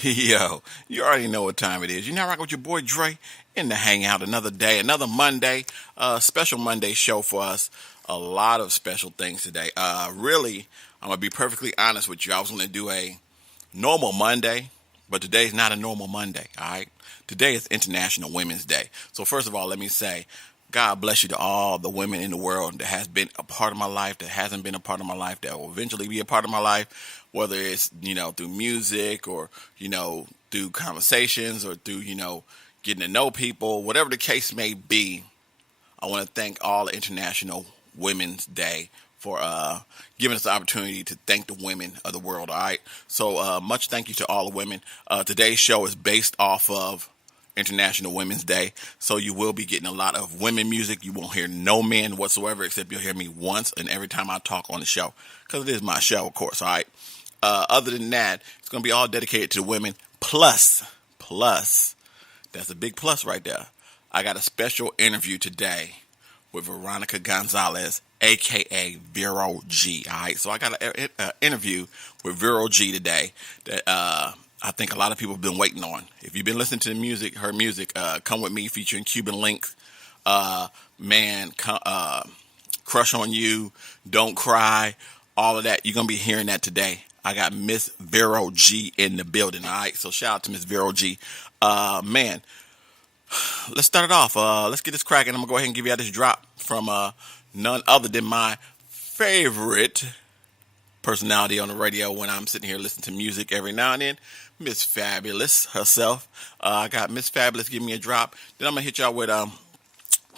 Yo, you already know what time it is. You're now rocking with your boy Dre in the Hangout. Another day, another Monday, special Monday show for us. A lot of special things today. Really, I'm going to be perfectly honest with you. I was going to do a normal Monday, but today's not a normal Monday, all right? Today is International Women's Day. So first of all, let me say, God bless you to all the women in the world that has been a part of my life, that hasn't been a part of my life, that will eventually be a part of my life, whether it's, through music or, through conversations or through, getting to know people, whatever the case may be. I want to thank all the International Women's Day for giving us the opportunity to thank the women of the world, all right? So much thank you to all the women. Today's show is based off of International Women's Day, so you will be getting a lot of women music. You won't hear no men whatsoever, except you'll hear me once and every time I talk on the show, because it is my show, of course, all right? Other than that, it's going to be all dedicated to the women, plus, that's a big plus right there. I got a special interview today with Veronica Gonzalez, a.k.a. Vero G, all right? So I got an interview with Vero G today that I think a lot of people have been waiting on. If you've been listening to her music, Come With Me featuring Cuban Links, Crush on You, Don't Cry, all of that, you're going to be hearing that today. I got Miss Vero G in the building, all right? So shout out to Miss Vero G. Let's start it off. Let's get this cracking. I'm going to go ahead and give you this drop from none other than my favorite personality on the radio when I'm sitting here listening to music every now and then, Miss Fabulous herself. I got Miss Fabulous giving me a drop. Then I'm going to hit y'all with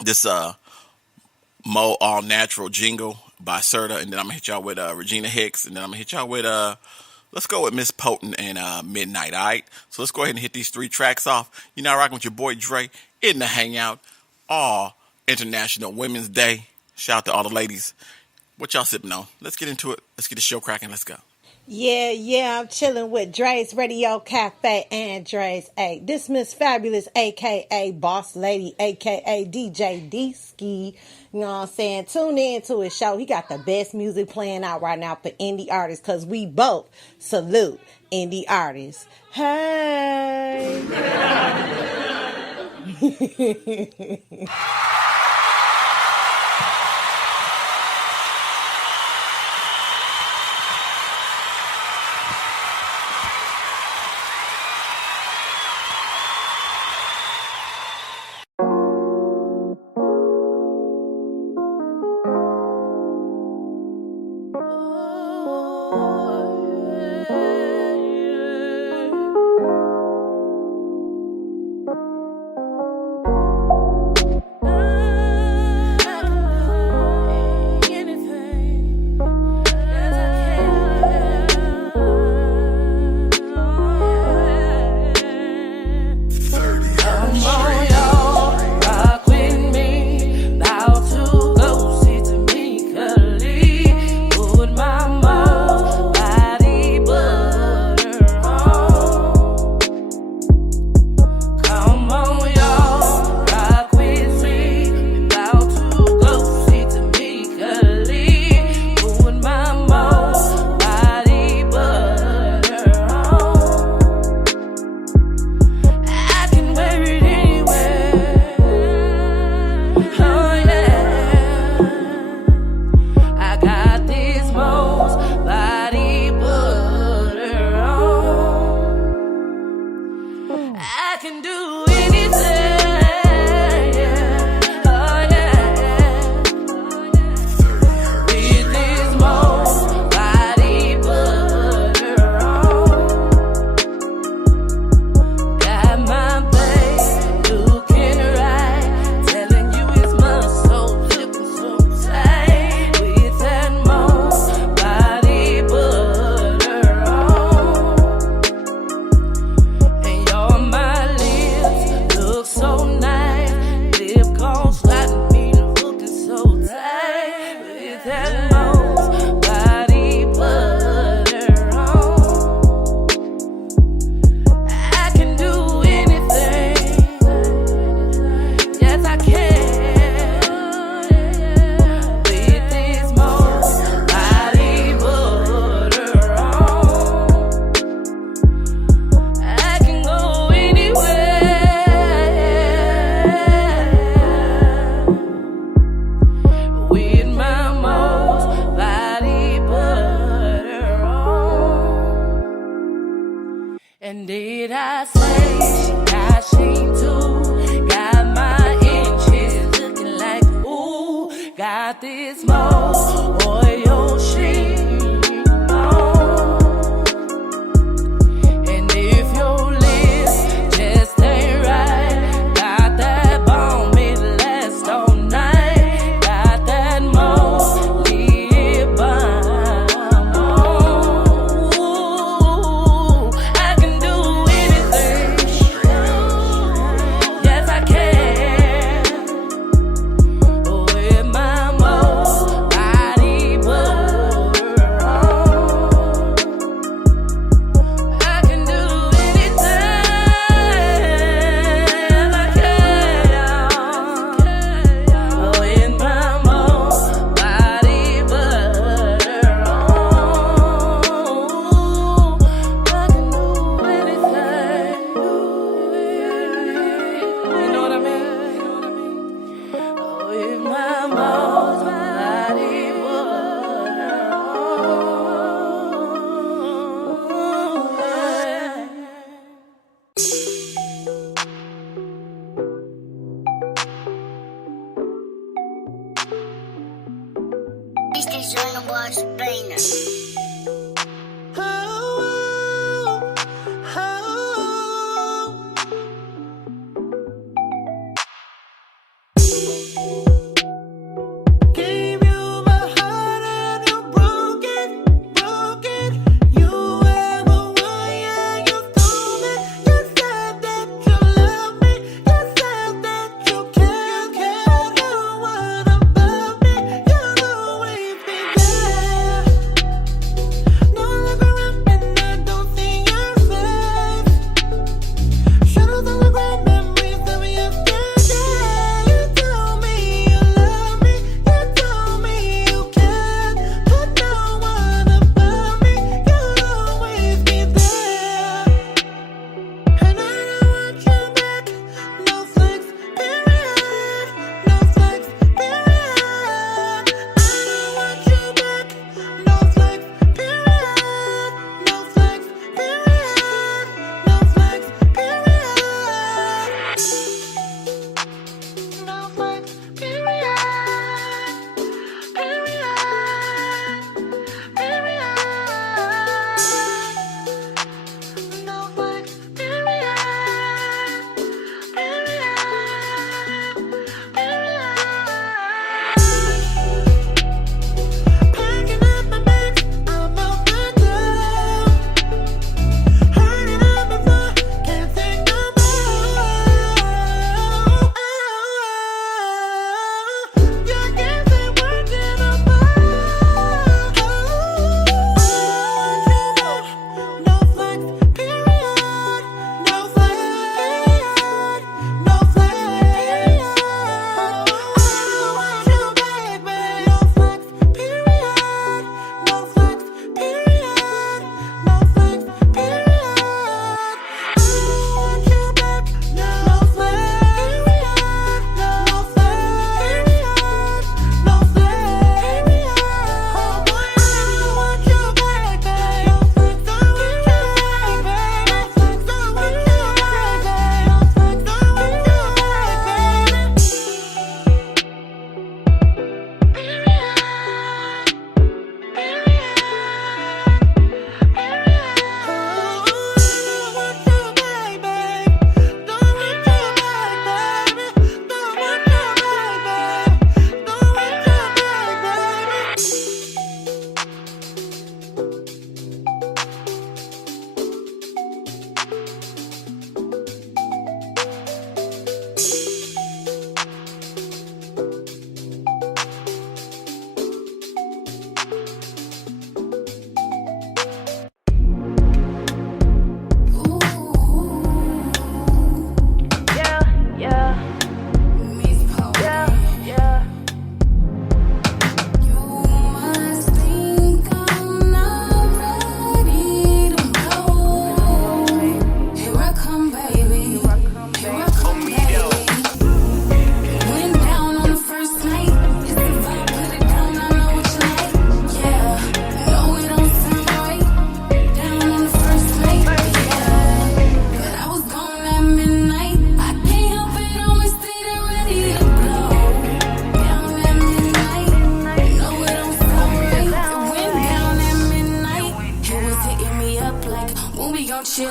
this Mo All Natural jingle by Serta. And then I'm going to hit y'all with Regina Hicks. And then I'm going to hit y'all with, let's go with Miss Potent and Midnight, all right? So let's go ahead and hit these three tracks off. You're now rocking with your boy Dre in the Hangout. All International Women's Day. Shout out to all the ladies. What y'all sipping on? Let's get into it. Let's get the show cracking. Let's go. Yeah, I'm chilling with Dre's Radio Cafe and Dre's A. This Miss Fabulous, a.k.a. Boss Lady, a.k.a. DJ D-Ski. You know what I'm saying? Tune in to his show. He got the best music playing out right now for indie artists, because we both salute indie artists. Hey! And did I say she got shame too? Got my inches looking like ooh. Got this more oil sheen on. And if your lips just ain't right, got that bomb, it lasts all night. Got that more lip balm on. Ooh, I can do anything. Yes, I can. With my most body butter on. I can do anything. Yes, I can. With my most body butter on. I can do anything. You know what I mean? With my most body butter on. Este solo boss trainer. Gave you my heart and you broke it. You were the one, yeah, you told me. You said that you love me. You said that you care. No one above me. You'll always be there.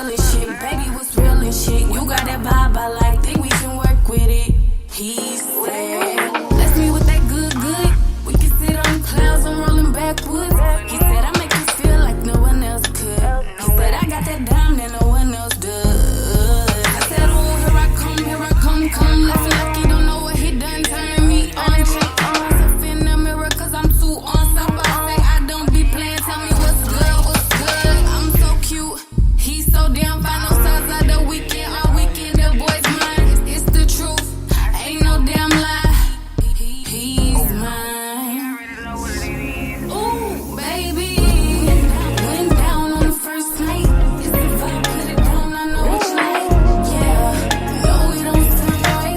real and shit. Baby, what's real and shit? You got that vibe I like, think we can work with it. He said, bless me with that good, good. We can sit on clouds, I'm rolling backwards. He said, I make you feel like no one else could. He said, I got that dime that no one else does. I said, oh, here I come, come. Laughing like he don't know what he done, turning me on. Check myself in the mirror, cause I'm too on. Stop, I say, I don't be playing, tell me what's good, what's good. I'm so cute, he's so damn fine. No sides of the weekend, all weekend, the boy's mine. It's the truth, ain't no damn lie. He's mine. Ooh, baby, went down on the first night. It's the vibe, put it down, I know what you like. Yeah, no, it don't sound right.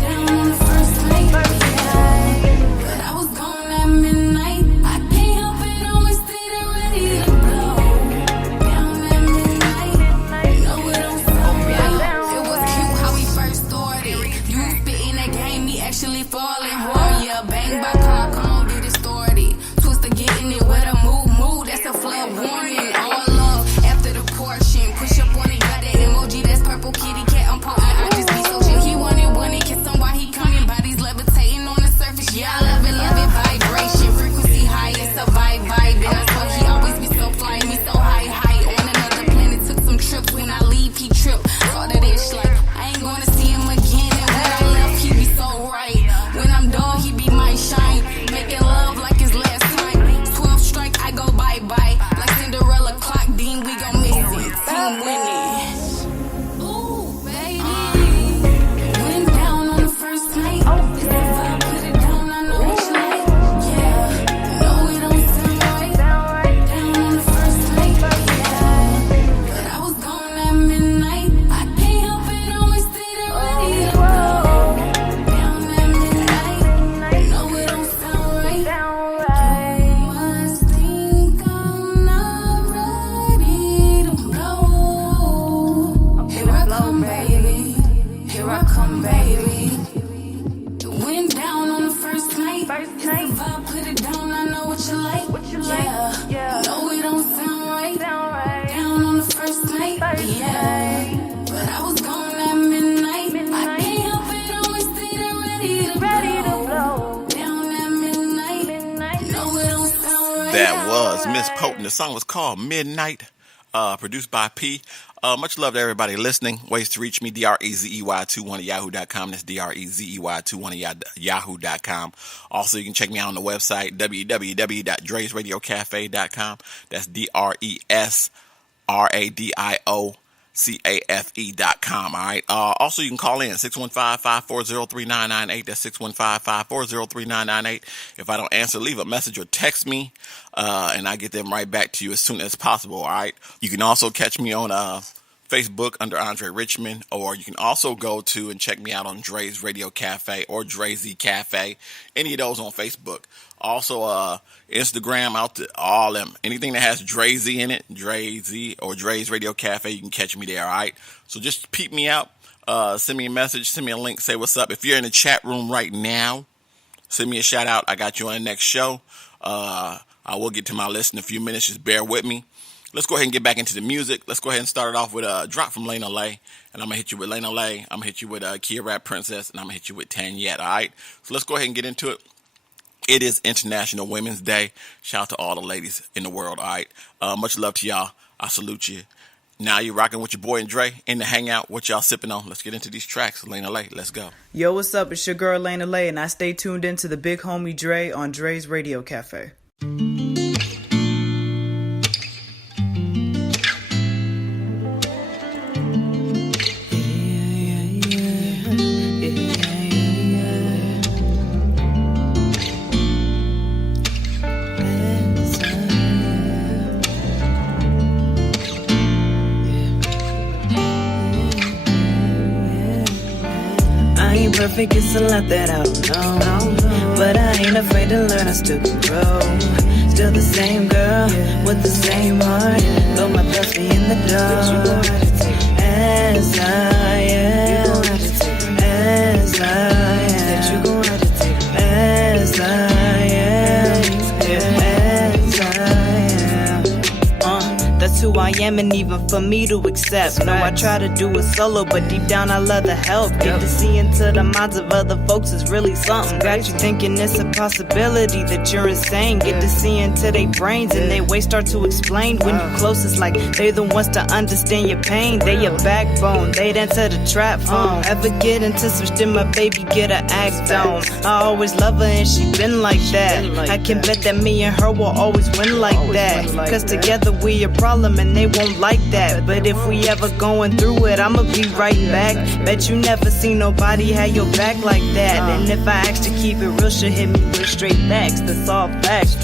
Down on the first night, yeah. But I was gone at midnight. I can't help it, always stay there ready to blow. Down at midnight, no, it don't sound right. It was cute how we first started. You spitting that game, me actually falling hard. Yeah, bang by car, come on, get it started. Twister getting it with a move, that's a flood warning. All love after the portion. Push up on it, got that emoji, that's purple kitty cat. I'm potent, I just be so chill. He wanted, kiss him while he coming. Bodies levitating on the surface. Yeah, I love it, vibration. Frequency high, it's a vibe. And I swear he always be so fly, me so high. On another planet, took some trips. When I leave, he trip. Thought that it's like, I ain't gonna see him again. And when I left, he be so right. When I'm done, he be my shine. Making love like his last night. 12 strike, I go bye-bye. Like Cinderella clock, Dean, we gon' miss it. Team winning. Ooh, baby. Went down on the first night. It's the vibe, put it down, I know what you like. Yeah, no, it don't sound right. Down on the first night, yeah. But I was gone at midnight. I can't help it, always stay there ready to blow. Down at midnight, no, it don't sound right. You must think I'm not ready to blow. Here I come, baby. Here I come, baby. It went down on the first night. It's the vibe, put it down, I know what you like. Yeah, no, it don't sound right. Down on the first night, yeah. But I was gone at midnight. I can't help it, always stay there ready to blow. Down at midnight, no, it don't sound right. That was Miss Potent. The song was called Midnight, produced by P. Much love to everybody listening. Ways to reach me, DREZEY21 at yahoo.com. That's DREZEY21 at yahoo.com. Also, you can check me out on the website, www.Dre'sRadioCafe.com. That's DRESRADIOCAFE.com. All right. Also, you can call in 615-540-3998. That's 615-540-3998. If I don't answer, leave a message or text me, and I get them right back to you as soon as possible. All right. You can also catch me on Facebook under Andre Richmond, or you can also go to and check me out on Dre's Radio Cafe or Dre's Cafe. Any of those on Facebook. Also, Instagram, out to all them. Anything that has Drezy in it, Drezy or Dre's Radio Cafe, you can catch me there, all right? So just peep me out. Send me a message, send me a link, say what's up. If you're in the chat room right now, send me a shout out. I got you on the next show. I will get to my list in a few minutes. Just bear with me. Let's go ahead and get back into the music. Let's go ahead and start it off with a drop from Lena Lay. And I'm going to hit you with Lena Lay. I'm going to hit you with Kia Rap Princess. And I'm going to hit you with Tanyette, all right? So let's go ahead and get into it. It is International Women's Day. Shout out to all the ladies in the world, all right? Much love to y'all. I salute you. Now you're rocking with your boy and Dre in the Hangout. What y'all sipping on? Let's get into these tracks. Lena Lay, let's go. Yo, what's up? It's your girl Lena Lay, and I stay tuned into the big homie Dre on Dre's Radio Cafe. Perfect, it's a lot that I don't know, but I ain't afraid to learn, I still can grow. Still the same girl, with the same heart, throw my puppy in the door. As I am, as I am, as I am, as I am. That's who I I am and even for me to accept. No, I try to do it solo, but deep down I love the help. Get to see into the minds of other folks is really something. Got you thinking it's a possibility that you're insane. Get to see into their brains and they ways start to explain. When you close, it's like they the ones to understand your pain. They your backbone, they enter the trap phone. Ever get into some shit, my baby get her act on. I always love her and she been like that. I can bet that me and her will always win like that. Cause together we a problem and they won't like that. But if we ever going through it, I'ma be right back. Bet you never seen nobody have your back like that. And if I ask to keep it real, she'll hit me with straight facts. That's all facts.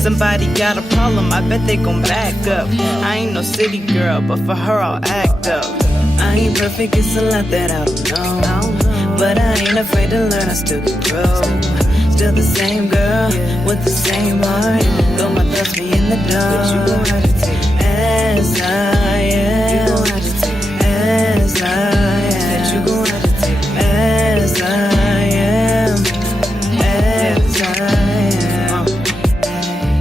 Somebody got a problem, I bet they gon' back up. I ain't no city girl, but for her I'll act up. I ain't perfect, it's a lot that I don't know. But I ain't afraid to learn, I still can grow. Still the same girl, with the same heart. Though my thoughts be in the dark, but you gon' have to take as I am. You gon' have to take as I am. You gon' have to take as I am. As I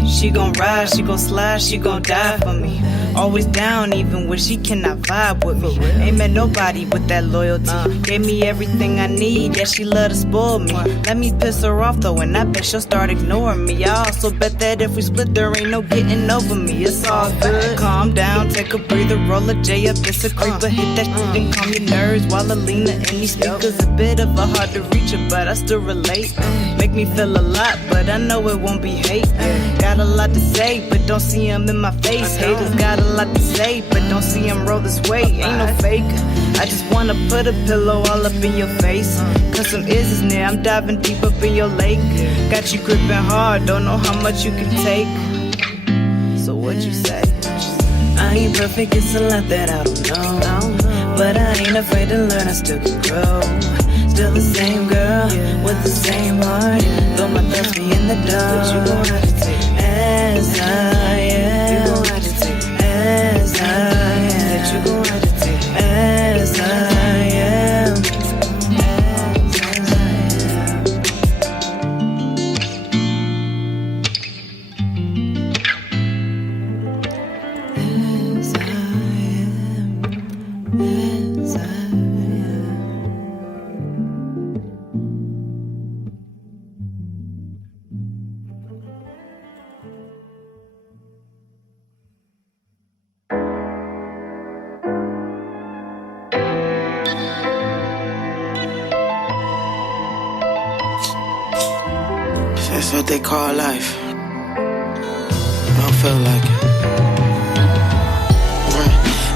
am. She gon' ride, she gon' slide, she gon' die for me. Always down even when she cannot vibe with me. Ain't met nobody with that loyalty. Gave me everything I need, yeah, she love to spoil me. Let me piss her off though, and I bet she'll start ignoring me. I also bet that if we split, there ain't no getting over me. It's all good. Calm down, take a breather, roll a J up, it's a creeper. Hit that shit and calm your nerves while Alina in these speakers. A bit of a hard to reach her, but I still relate. Make me feel a lot, but I know it won't be hate. Got a lot to say, but don't see him in my face. Haters got a lot to say, but don't see him roll this way. Ain't no fake. I just wanna put a pillow all up in your face. Cause some is near, I'm diving deep up in your lake. Got you gripping hard, don't know how much you can take. So what you say? I ain't perfect, it's a lot that I don't know. But I ain't afraid to learn, I still can grow. Still the same girl, with the same heart. Though my thoughts be in the dark, but you gon' have to take as I am. You gon' have to take as I am. That you gon' have to take as I am. As I am. As I am. As I am. That's what they call life. I don't feel like it.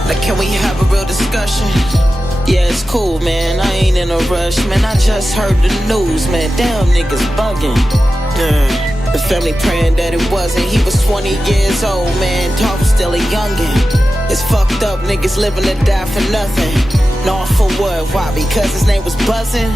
Like, can we have a real discussion? Yeah, it's cool, man. I ain't in a rush, man. I just heard the news, man. Damn, niggas bugging. The family praying that it wasn't. He was 20 years old, man. Talk still a youngin'. It's fucked up, niggas living to die for nothing. No, for what? Why? Because his name was buzzing?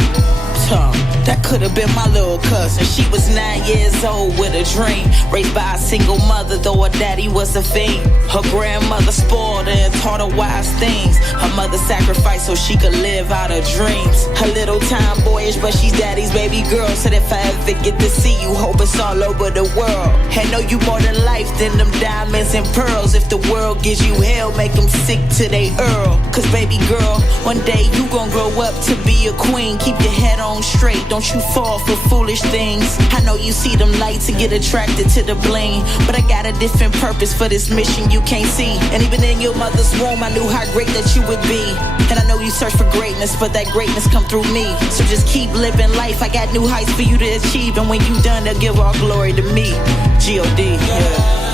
That could've been my little cousin. She was 9 years old with a dream. Raised by a single mother, though her daddy was a fiend. Her grandmother spoiled her and taught her wise things. Her mother sacrificed so she could live out her dreams. Her little time boyish, but she's daddy's baby girl. Said if I ever get to see you, hope it's all over the world. And know you more than life than them diamonds and pearls. If the world gives you hell, make them sick to they earl. Cause baby girl, one day you gon' grow up to be a queen. Keep your head on straight, don't you fall for foolish things. I know you see them lights and get attracted to the bling, but I got a different purpose for this mission you can't see. And even in your mother's womb, I knew how great that you would be. And I know you search for greatness, but that greatness come through me. So just keep living life, I got new heights for you to achieve. And when you done, they'll give all glory to me. G.O.D.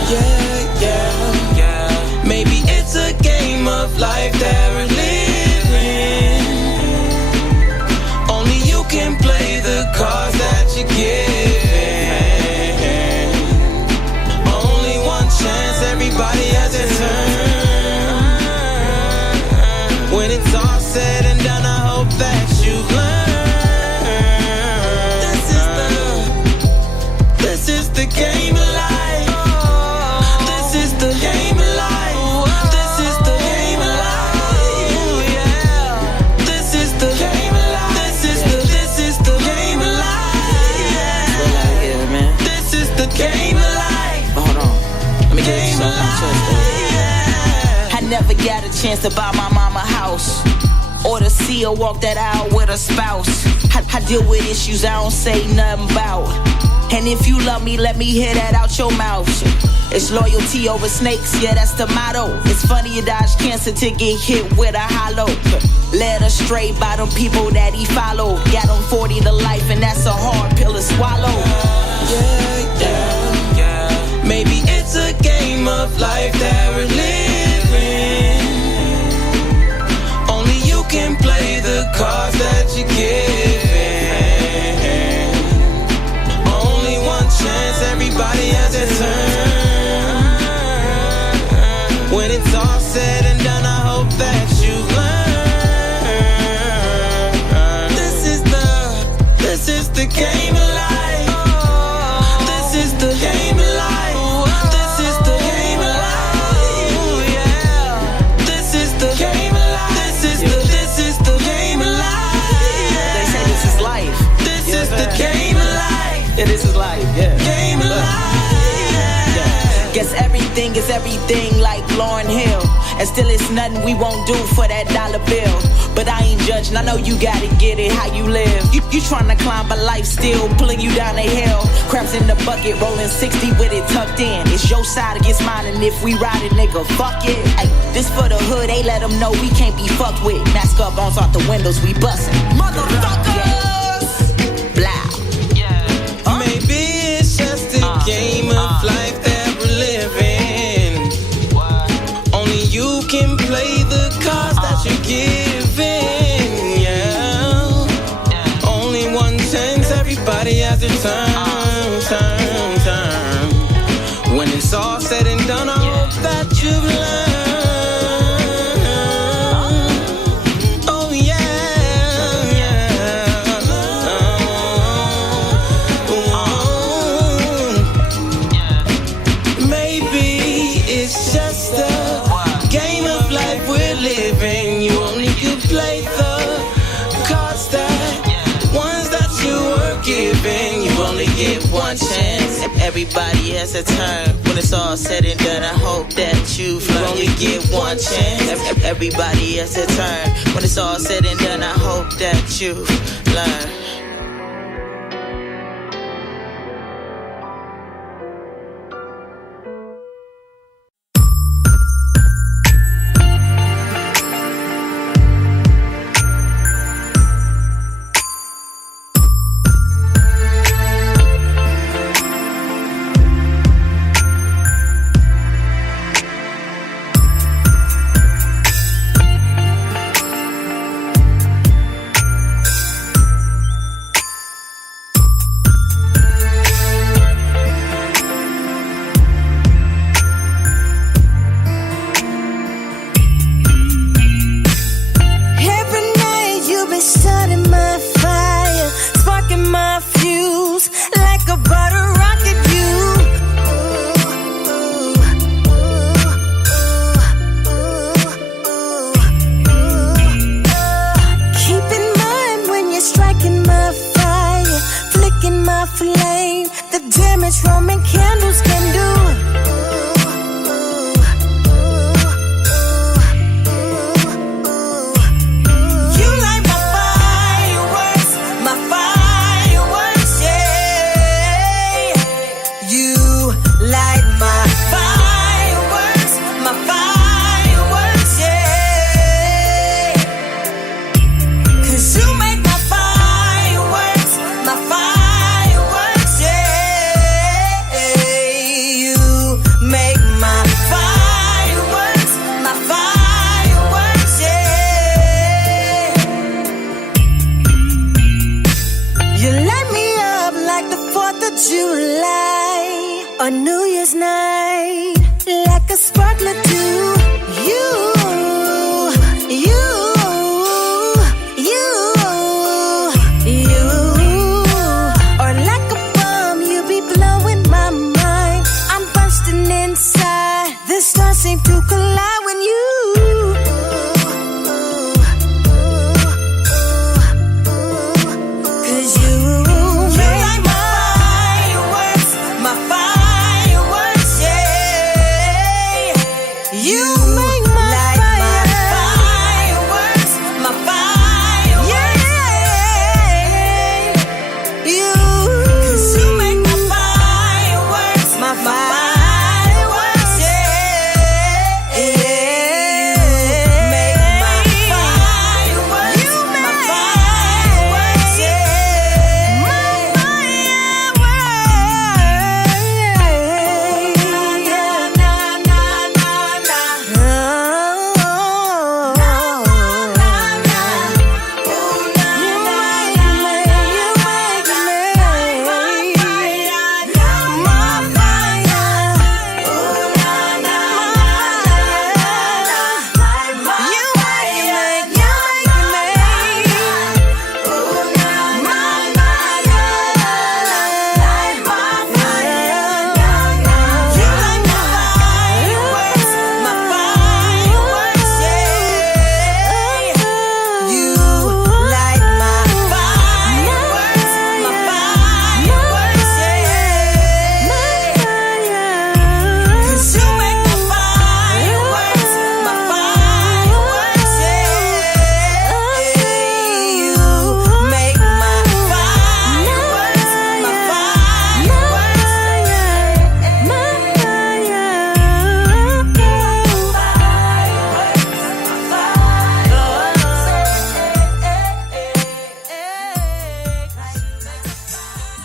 Yeah. Maybe it's a game of life that we're living. Only you can play the cards that you're given. Only one chance, everybody has a turn. When it's all said and done, I hope that you've learned. This is the game of life. This is the game of life. This is the game of life. Yeah. This is the game of life. This is the game of life. Yeah. This is the game of life. Hold on. Let me get you something on chest. to buy my mama house, or to see her walk that aisle with her spouse. I deal with issues I don't say nothing about. And if you love me, let me hear that out your mouth. It's loyalty over snakes, yeah, that's the motto. It's funny you dodge cancer to get hit with a hollow. Led astray by them people that he followed. Got him 40 to life, and that's a hard pill to swallow. Yeah. Maybe it's a game of life that we're living. Only you can play the cards that you're given. Only one chance, everybody has a turn. When it's all said and done, I hope that you've learned. This is the game of life. This is the game of life. This is the game of life. Yeah. This is the game of life. This is the game of life. They say this is life. This is the game of life. Yeah, this is life, yeah. Game of life. Yeah. Guess everything is everything like Lauryn Hill. And still it's nothing we won't do for that dollar bill. But I ain't judging, I know you gotta get it how you live. You tryna climb but life still pulling you down a hill. Crabs in the bucket, rolling 60 with it tucked in. It's your side against mine, and if we ride it, nigga, fuck it. Ay, this for the hood, they let them know we can't be fucked with. Mask up, bounce out the windows, we bustin'. Motherfuckers! Blah. Maybe it's just a game of life that we're living. Only you can play the cards that you're given. Yeah. Only one chance, everybody has a turn. When it's all said and done, I hope that you've learned. Oh yeah. Maybe it's just a game of life we're living. You only could play the cards that, ones that you were given. You only get one chance. Everybody has a turn. When it's all said and done, I hope that you've learned. You only get one chance. Everybody has a turn. When it's all said and done, I hope that you've learned.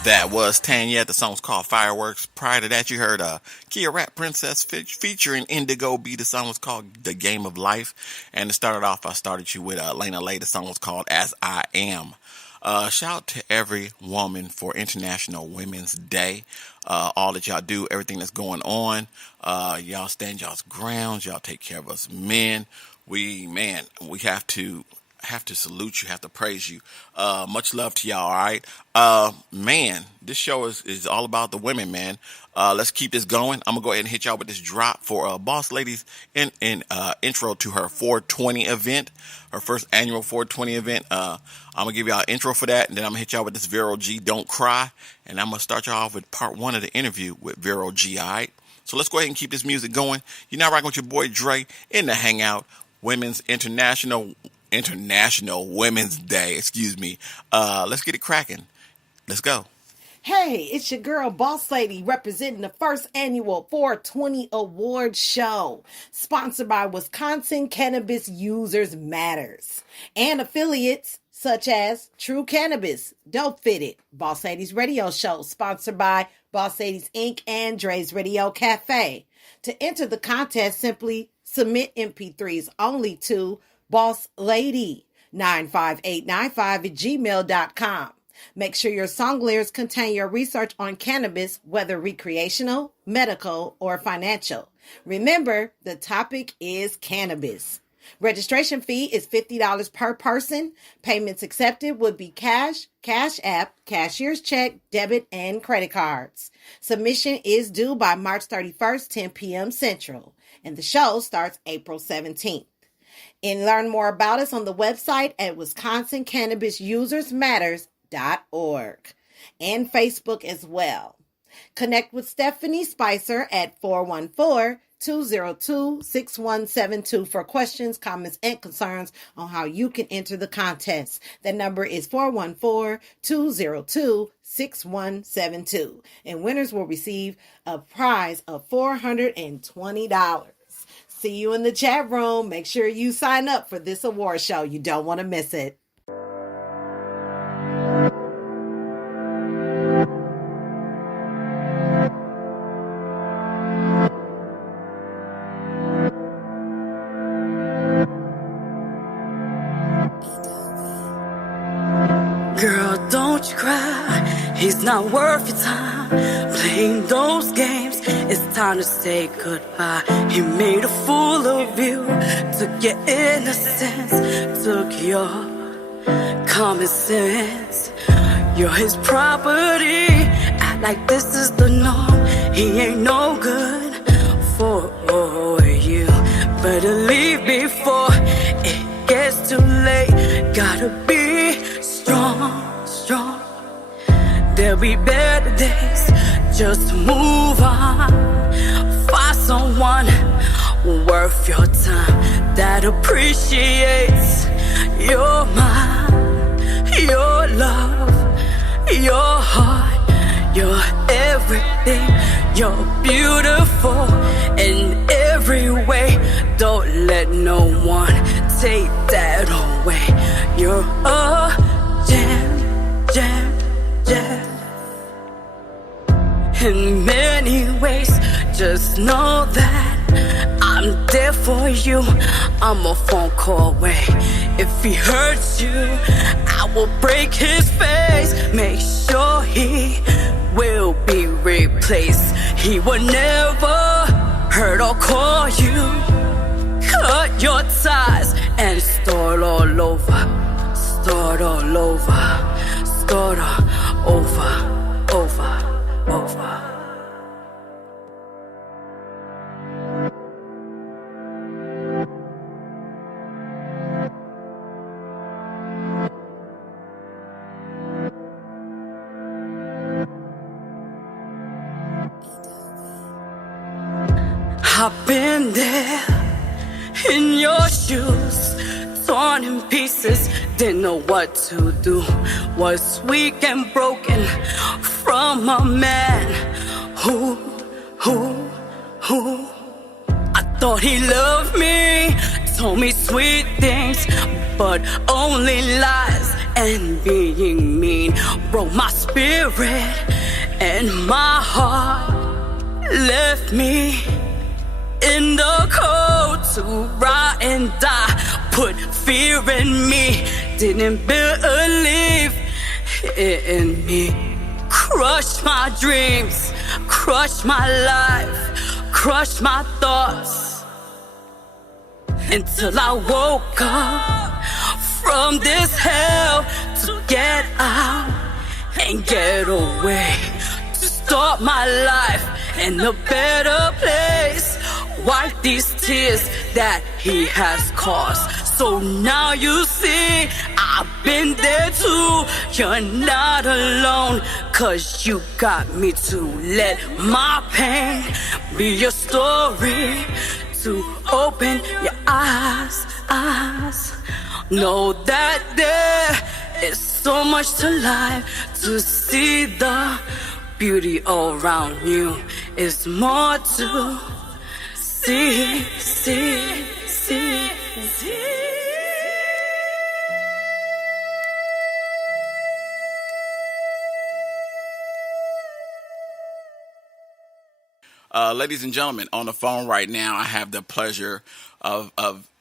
That was Tanya. The song was called Fireworks. Prior to that, you heard Kia Rat Princess featuring Indigo B. The song was called The Game of Life. And to start it off, I started you with Lena Lay. The song was called As I Am. Shout out to every woman for International Women's Day. All that y'all do, everything that's going on. Y'all stand y'all's grounds. Y'all take care of us men. We have to salute you, have to praise you. Much love to y'all, all right? Man, this show is all about the women, man. Let's keep this going. I'm going to go ahead and hit y'all with this drop for Boss Lady's intro to her 420 event, her first annual 420 event. I'm going to give y'all an intro for that, and then I'm going to hit y'all with this Vero G, Don't Cry, and I'm going to start y'all off with part one of the interview with Vero G, all right? So let's go ahead and keep this music going. You're now rocking with your boy Dre in the Hangout, Women's International Women's Day, excuse me. Let's get it cracking. Let's go. Hey, it's your girl, Boss Lady, representing the first annual 420 Award Show, sponsored by Wisconsin Cannabis Users Matters, and affiliates such as True Cannabis, Dope Fitted, Boss Lady's Radio Show, sponsored by Boss Ladies Inc. and Dre's Radio Cafe. To enter the contest, simply submit MP3s only to BossLady95895@gmail.com. Make sure your song lyrics contain your research on cannabis, whether recreational, medical, or financial. Remember, the topic is cannabis. Registration fee is $50 per person. Payments accepted would be cash, cash app, cashier's check, debit, and credit cards. Submission is due by March 31st, 10 p.m. Central, and the show starts April 17th. And learn more about us on the website at WisconsinCannabisUsersMatters.org and Facebook as well. Connect with Stephanie Spicer at 414-202-6172 for questions, comments, and concerns on how you can enter the contest. The number is 414-202-6172. And winners will receive a prize of $420. See you in the chat room. Make sure you sign up for this award show. You don't want to miss it. Girl, don't you cry, he's not worth your time. Playing those games, it's time to say goodbye. He made a fool of you, took your innocence, took your common sense. You're his property, act like this is the norm. He ain't no good for you. Better leave before it gets too late. Gotta be strong. There'll be better days, just move on. Find someone worth your time that appreciates your mind, your love, your heart, your everything. You're beautiful in every way. Don't let no one take that away. You're a gem. In many ways, just know that I'm there for you. I'm a phone call away. If he hurts you, I will break his face. Make sure he will be replaced. He will never hurt or call you. Cut your ties and start all over. Start all over. Start all over. I've been there in your shoes, torn in pieces, didn't know what to do. Was weak and broken from a man who I thought he loved me, told me sweet things, but only lies. and being mean broke my spirit and my heart left me in the cold to rot and die. Put fear in me, didn't believe in me. Crushed my dreams, crushed my life, crushed my thoughts. Until I woke up from this hell to get out and get away, to start my life in a better place. Wipe these tears that he has caused. So now you see, I've been there too. You're not alone, 'cause you got me to let my pain be your story, to open your eyes. Know that there is so much to life, to see the beauty all around you. Is more to see. Ladies and gentlemen, on the phone right now, I have the pleasure of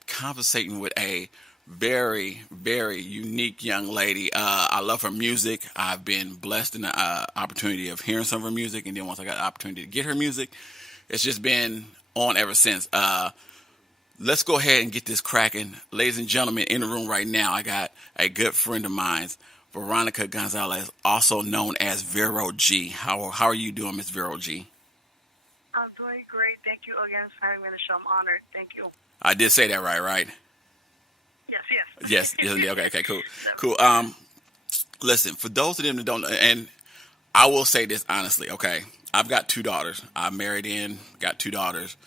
conversating with a very, very unique young lady. I love her music. I've been blessed in the opportunity of hearing some of her music, and then once I got the opportunity to get her music, it's just been on ever since. Let's go ahead and get this cracking. Ladies and gentlemen, in the room right now, I got a good friend of mine, Veronica Gonzalez, also known as Vero G. How are you doing, Miss Vero G? I'm doing great. Thank you again for having me on the show. I'm honored. Thank you. I did say that right? Yes. Okay, cool. Listen, for those of them that don't know, and I will say this honestly, okay, I've got two daughters. I'm married got two daughters.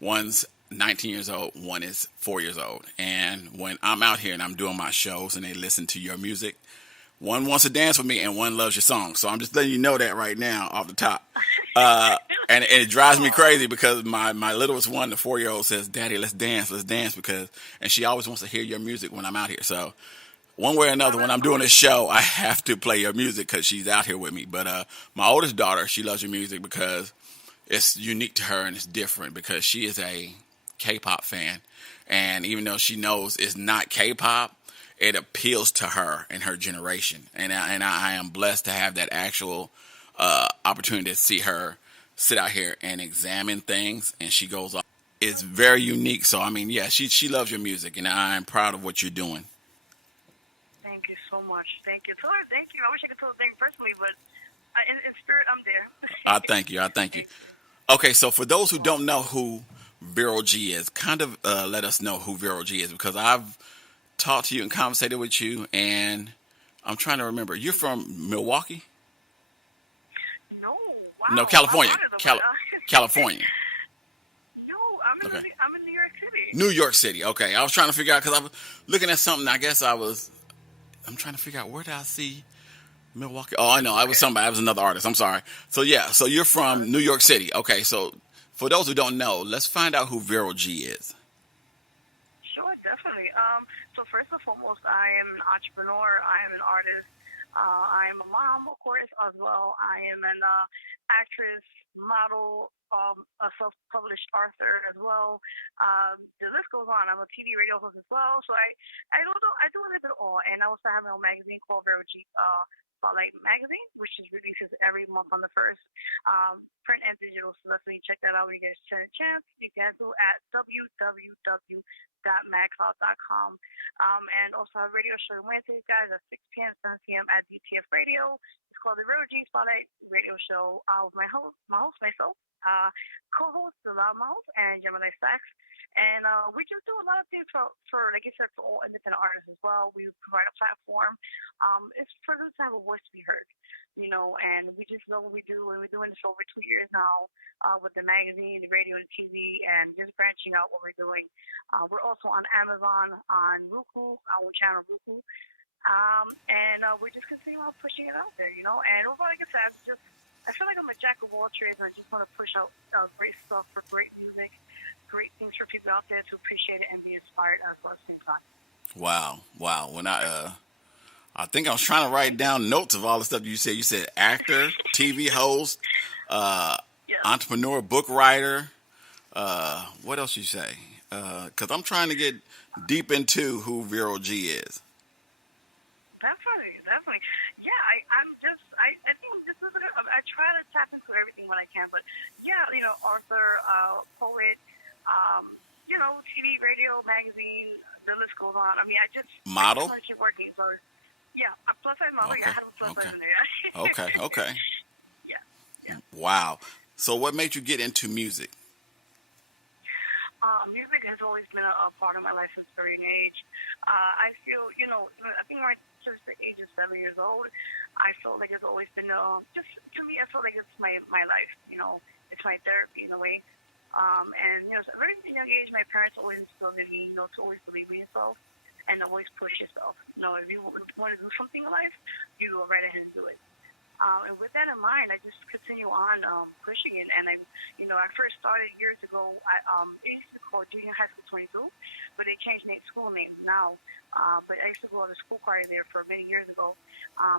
One's 19 years old, one is 4 years old. And when I'm out here and I'm doing my shows and they listen to your music, one wants to dance with me and one loves your song. So I'm just letting you know that right now off the top. And it drives me crazy because my littlest one, the 4-year-old, says, "Daddy, let's dance," and she always wants to hear your music when I'm out here. So one way or another, when I'm doing this show, I have to play your music because she's out here with me. But my oldest daughter, she loves your music because it's unique to her and it's different because she is a K-pop fan. And even though she knows it's not K-pop, it appeals to her and her generation. And I am blessed to have that actual opportunity to see her sit out here and examine things, and she goes off. It's very unique. So, I mean, yeah, she loves your music, and I'm proud of what you're doing. Thank you so much. Thank you. Thank you. I wish I could tell the thing personally, but in spirit, I'm there. I thank you. Okay, so for those who don't know who Vero G is, kind of let us know who Vero G is, because I've talked to you and conversated with you, and I'm trying to remember. You're from Milwaukee? No, California. California. No, I'm in New York City. New York City. Okay, I was trying to figure out because I was looking at something. I'm trying to figure out where did I see Milwaukee. Oh, I know. I was somebody. I was another artist. I'm sorry. So yeah. So you're from New York City. Okay. So for those who don't know, let's find out who Vero G is. Sure, definitely. So first and foremost, I am an entrepreneur. I am an artist. I am a mom, of course, as well. I am an actress, model, a self-published author as well. The list goes on. I'm a TV radio host as well. So I do a little bit of all. And I also have my own magazine called Vero G Spotlight Magazine, which is releases every month on the 1st, print and digital. So definitely check that out when you get a chance. You can go at www.magcloud.com. And also a radio show Wednesdays, guys, at 6 p.m., 7 p.m. at DTF Radio. It's called the Vero G Spotlight Radio Show with my host, myself, co-host, the Loudmouth, and Gemini Sax. And we just do a lot of things for, like you said, for all independent artists as well. We provide a platform. It's for them to have a voice to be heard, and we just know what we do. And we're doing this for over 2 years now with the magazine, the radio, and TV, and just branching out what we're doing. We're also on Amazon, on Roku, our channel Roku. And we just continue on pushing it out there, And overall, like I said, I feel like I'm a jack of all trades, and I just want to push out great stuff for great music, great things for people out there to appreciate it and be inspired as well at the same time. Wow. When I think I was trying to write down notes of all the stuff you said. You said actor, TV host, uh, Yeah. entrepreneur, book writer. What else you say? Because I'm trying to get deep into who Vero G is. Definitely, definitely. Yeah, I think this is I try to tap into everything when I can, but yeah, author, poet, TV, radio, magazine, the list goes on. I mean, I just Model. want to keep working. So yeah, a plus size model. Yeah, Okay. I have a plus Okay. size in there. Okay. Okay. Yeah, yeah. Wow. So what made you get into music? Music has always been a part of my life since a very young age. I feel, I think right since the age of 7 years old, I felt like it's always been just to me. I feel like it's my life. It's my therapy in a way. And at a very young age, my parents always instilled in me, to always believe in yourself and always push yourself. If you want to do something in life, you go right ahead and do it. And with that in mind, I just continue on pushing it. And I first started years ago. It used to be called Junior High School 22, but they changed school names now. But I used to go to the school choir there for many years ago.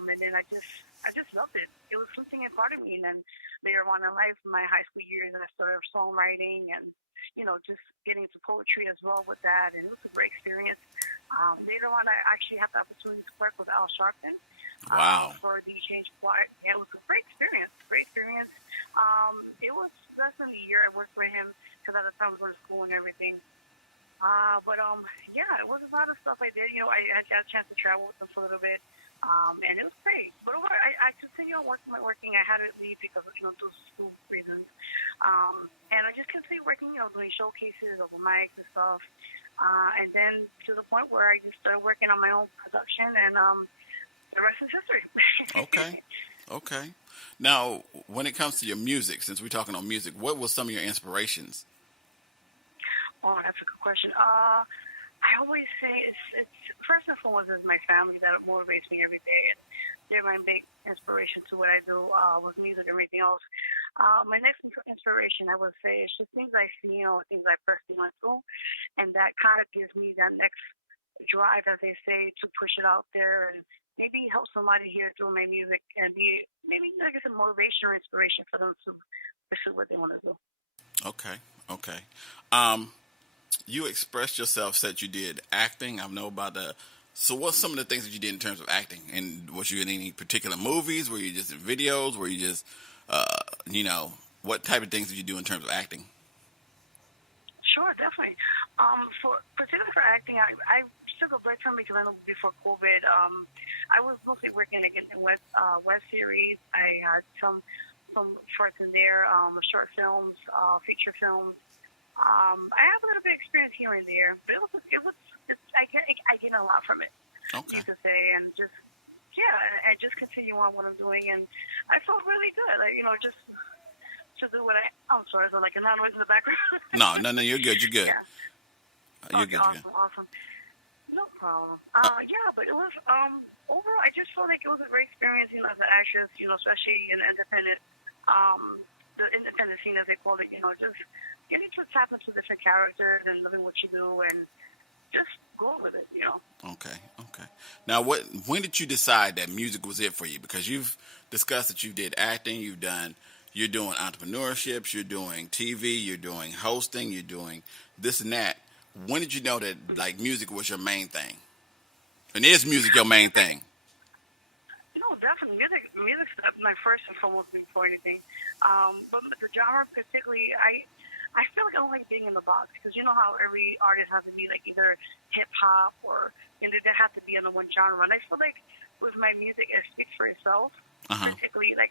And then I just loved it. It was something in part of me. And then later on in life, my high school years, I started songwriting and just getting into poetry as well with that. And it was a great experience. Later on, I actually had the opportunity to work with Al Sharpton. Wow. For the change choir. Yeah, it was a great experience. Great experience. It was less than a year I worked with him because at the time I was going to school and everything. But yeah, it was a lot of stuff I did. I got a chance to travel with him for a little bit. And it was great. But I continued on working. I had to leave because of due to school reasons. And I just continued working, doing showcases, open mics and stuff. And then to the point where I just started working on my own production and the rest is history. Okay. Okay. Now, when it comes to your music, since we're talking on music, what were some of your inspirations? Oh, that's a good question. I always say it's first and foremost is my family that motivates me every day, and they're my big inspiration to what I do with music and everything else. My next inspiration, I would say, is just things I see, things I personally went through, and that kind of gives me that next drive, as they say, to push it out there and maybe help somebody hear through my music and be maybe like a motivation or inspiration for them to pursue what they want to do. Okay. Okay. You expressed yourself, said you did acting. I know about the. So, what's some of the things that you did in terms of acting? And was you in any particular movies? Were you just in videos? Were you just, what type of things did you do in terms of acting? Sure, definitely. Particularly for acting, I took a break from it because I know before COVID, I was mostly working again in web series. I had some shorts in there, short films, feature films. I have a little bit of experience here and there, but I get a lot from it. Okay. You could say, and just and just continue on what I'm doing, and I felt really good. Just to do what I'm sorry, so like a noise in the background. No, you're good. You're good. Yeah. You're Okay, good. awesome, awesome. No problem. Yeah, but it was overall. I just felt like it was a great experience, as an actress, especially in the independent scene as they call it. Just getting to tap into different characters and loving what you do and just go with it. Okay. Okay. Now, when did you decide that music was it for you? Because you've discussed that you did acting, you're doing entrepreneurships, you're doing TV, you're doing hosting, you're doing this and that. When did you know that music was your main thing? And is music your main thing? No, definitely. Music's my first and foremost before anything. But the genre particularly, I feel like I don't like being in the box because you know how every artist has to be like either hip hop or they have to be in the one genre. And I feel like with my music, it speaks for itself. Particularly, like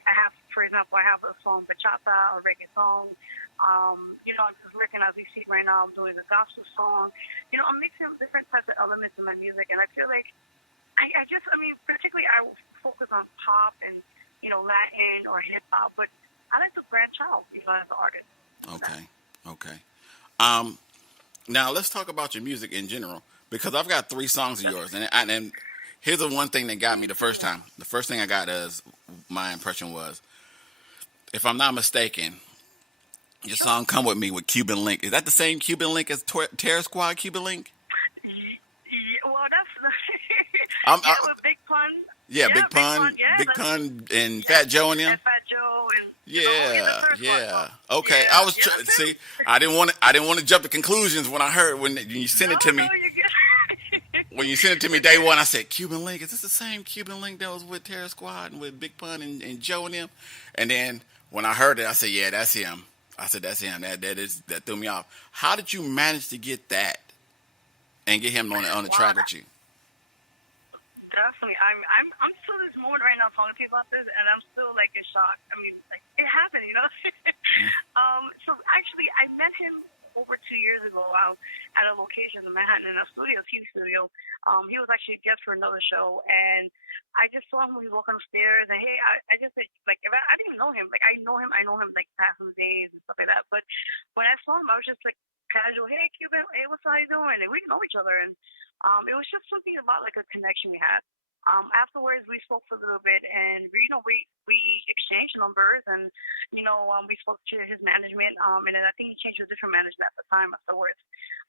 for example, I have a song bachata, a reggae song. I'm just working as we speak right now. I'm doing a gospel song. I'm mixing different types of elements in my music, and I feel like particularly I focus on pop and Latin or hip hop, but I like to branch out, as an artist. Okay. Okay. Now let's talk about your music in general because I've got 3 songs of yours, and here's the one thing that got me the first time. The first thing I got my impression was, if I'm not mistaken, your song "Come With Me" with Cuban Link. Is that the same Cuban Link as Terror Squad Cuban Link? Well, that's I, with Big Pun. yeah, Yeah, Big Pun, and Fat Joe and them. And Fat Joe and the Yeah, third one. yeah. Okay, Yeah, I was yeah, that's see. him. I didn't want to jump to conclusions when I heard when you sent No, it to no, me. you're good. When you sent it to me day one, I said Cuban Link. Is this the same Cuban Link that was with Terror Squad and with Big Pun and Joe and them? And then when I heard it, I said, yeah, that's him. I said that's him. That threw me off. How did you manage to get that and get him on the track with you? Definitely. I'm still this moment right now talking to you about this, and I'm still like in shock. I mean, like it happened, you know. So actually, I met him over 2 years ago at a location in Manhattan in a studio, TV studio. He was actually a guest for another show, and I just saw him when he was walking upstairs, and hey, I just said, like, if I didn't even know him. Like, I know him like past some days and stuff like that. But when I saw him, I was just like casual, hey Cuban, hey, what's how you doing? And we know each other, and it was just something about like a connection we had. Afterwards, we spoke for a little bit, and we exchanged numbers, and we spoke to his management, and then I think he changed to a different management at the time afterwards.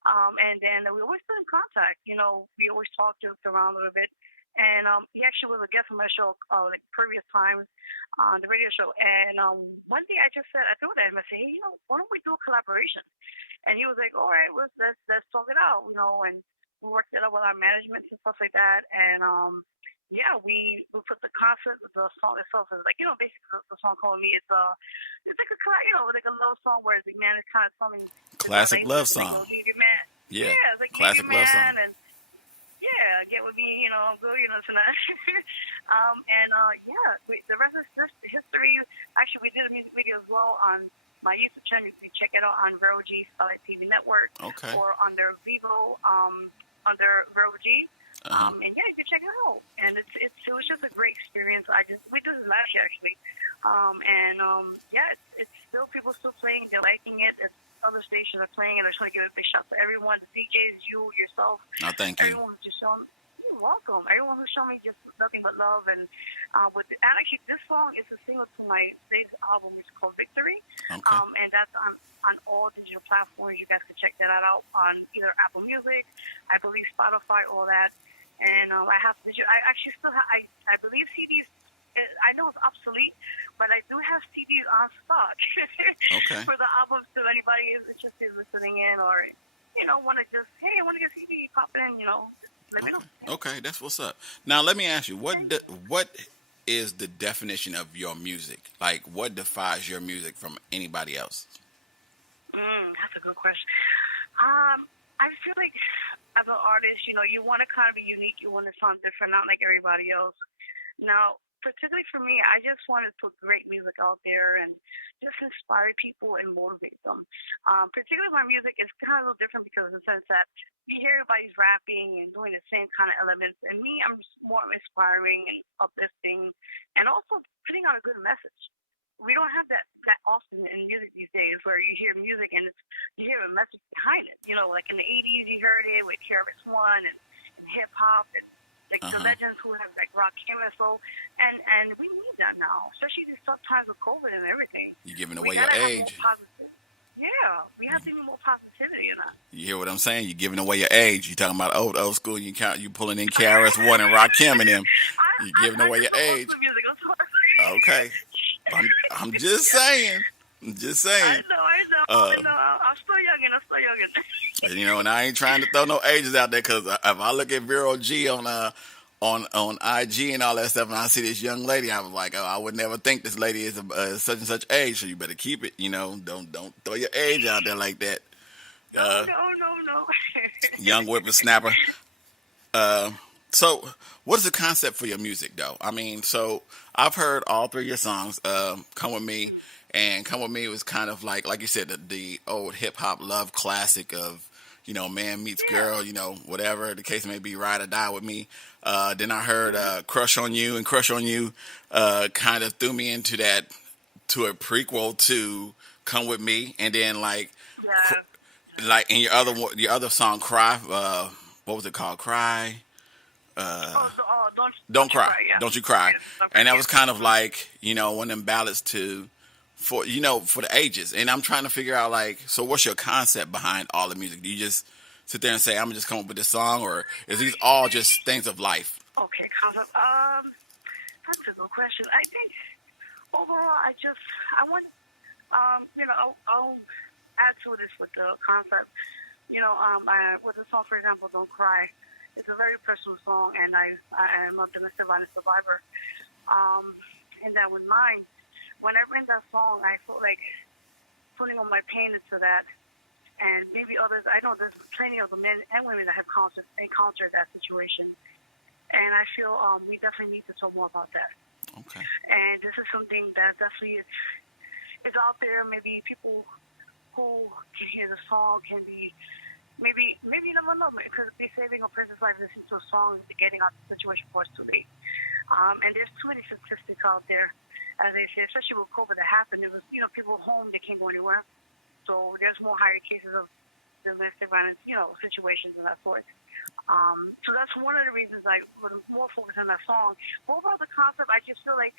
And then we always still in contact. We always talked, joked around a little bit. And he actually was a guest on my show like previous times on the radio show. And one day I told him, I said, hey, why don't we do a collaboration? And he was like, all right, let's talk it out, and we worked it out with our management and stuff like that. And we put the concept, the song itself is like, basically the song called Me. It's like a like a love song where the man is kind of telling Classic love song. Like, man. Yeah, it's like classic love song. And get with me, I'm good, tonight. The rest is just history. Actually, we did a music video as well on my YouTube channel. You can check it out on Vero G Starlight TV Network. Okay. Or under Vivo, under Vero G. And you can check it out. And it was just a great experience. We did it last year actually. It's still people still playing. They're liking it. Other stations are playing it. I just want to give a big shout out to everyone, the DJs, you, yourself. Oh, thank you. Everyone who's just shown. You're welcome. Everyone who's shown me just nothing but love. And actually, this song is a single to my latest album. It's called Victory. Okay. And that's on all digital platforms. You guys can check that out on either Apple Music, I believe Spotify, all that. And I actually still have, I believe CDs. I know it's obsolete, but I do have CDs on stock for the albums. So anybody is interested in listening in, or want to just I want to get a CD, pop it in, just let me know. Okay, that's what's up. Now let me ask you, what is the definition of your music? Like, what defies your music from anybody else? That's a good question. I feel like as an artist, you want to kind of be unique. You want to sound different, not like everybody else. Now, particularly for me, I just want to put great music out there and just inspire people and motivate them. Particularly my music is kind of a little different because in the sense that you hear everybody's rapping and doing the same kind of elements. And me, I'm just more inspiring and uplifting and also putting out a good message. We don't have that often in music these days where you hear music and you hear a message behind it. Like in the 80s you heard it with KRS-One and hip-hop and like the legends who have like rock chemical, and we need that now, especially these tough times with COVID and everything. You're giving away your age. We have to be more positivity in that. You hear what I'm saying? You're giving away your age. You're talking about old school. You pulling in KRS-One and Rakim and them. You're giving away your age. Okay, I'm just saying. I know. I'm still youngin'. And I ain't trying to throw no ages out there because if I look at Vero G on IG and all that stuff, and I see this young lady, I was like, oh, I would never think this lady is such and such age. So you better keep it. Don't throw your age out there like that. No. Young whippersnapper. So what is the concept for your music, though? I mean, so I've heard all three of your songs, Come With Me, and Come With Me was kind of like you said, the old hip-hop love classic of, man meets girl, whatever the case may be, ride or die with me. Then I heard Crush on You, and Crush on You kind of threw me into that, to a prequel to Come With Me, and then like in your other song, Cry, what was it called? Cry? Don't Cry. Yeah. Don't You Cry. Yes, and that was kind of like, one of them ballads for the ages. And I'm trying to figure out, like, so what's your concept behind all the music? Do you just sit there and say, I'm just come up with this song, or is these all just things of life? Okay, concept. That's a good question. I think overall, I want, I'll add to this with the concept. With the song, for example, "Don't Cry," it's a very personal song, and I am a domestic violence survivor. And that with mine, when I read that song, I felt like putting all my pain into that, and maybe others. I know there's plenty of the men and women that have encountered that situation, and I feel we definitely need to talk more about that. Okay. And this is something that definitely is out there. Maybe people who can hear the song can be, maybe you never know, because they saving a person's life listening to a song is getting out of the situation before it's too late. And there's too many statistics out there, as they say, especially with COVID that happened. It was, people home, they can't go anywhere. So there's more higher cases of domestic violence, situations and that sort. So that's one of the reasons I was more focused on that song. Overall, the concept, I just feel like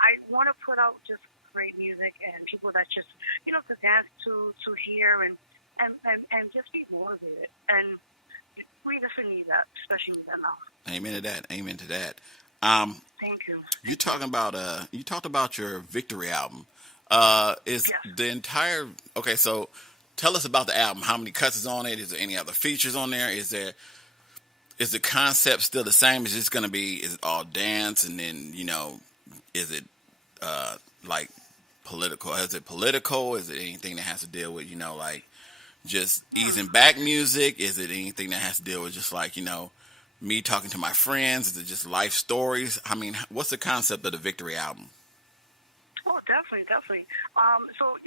I want to put out just great music and people that just, to dance to hear and just be motivated. And we definitely need that, especially with that now. Amen to that. Amen to that. Thank you. You talked about your Victory album. Is the entire okay? So tell us about the album. How many cuts is on it? Is there any other features on there? Is the concept still the same? Is it all dance? And then, is it like political? Is it political? Is it anything that has to deal with, like just easing back music? Is it anything that has to deal with just like, me talking to my friends? Is it just life stories? I mean, what's the concept of the Victory album? Oh, definitely.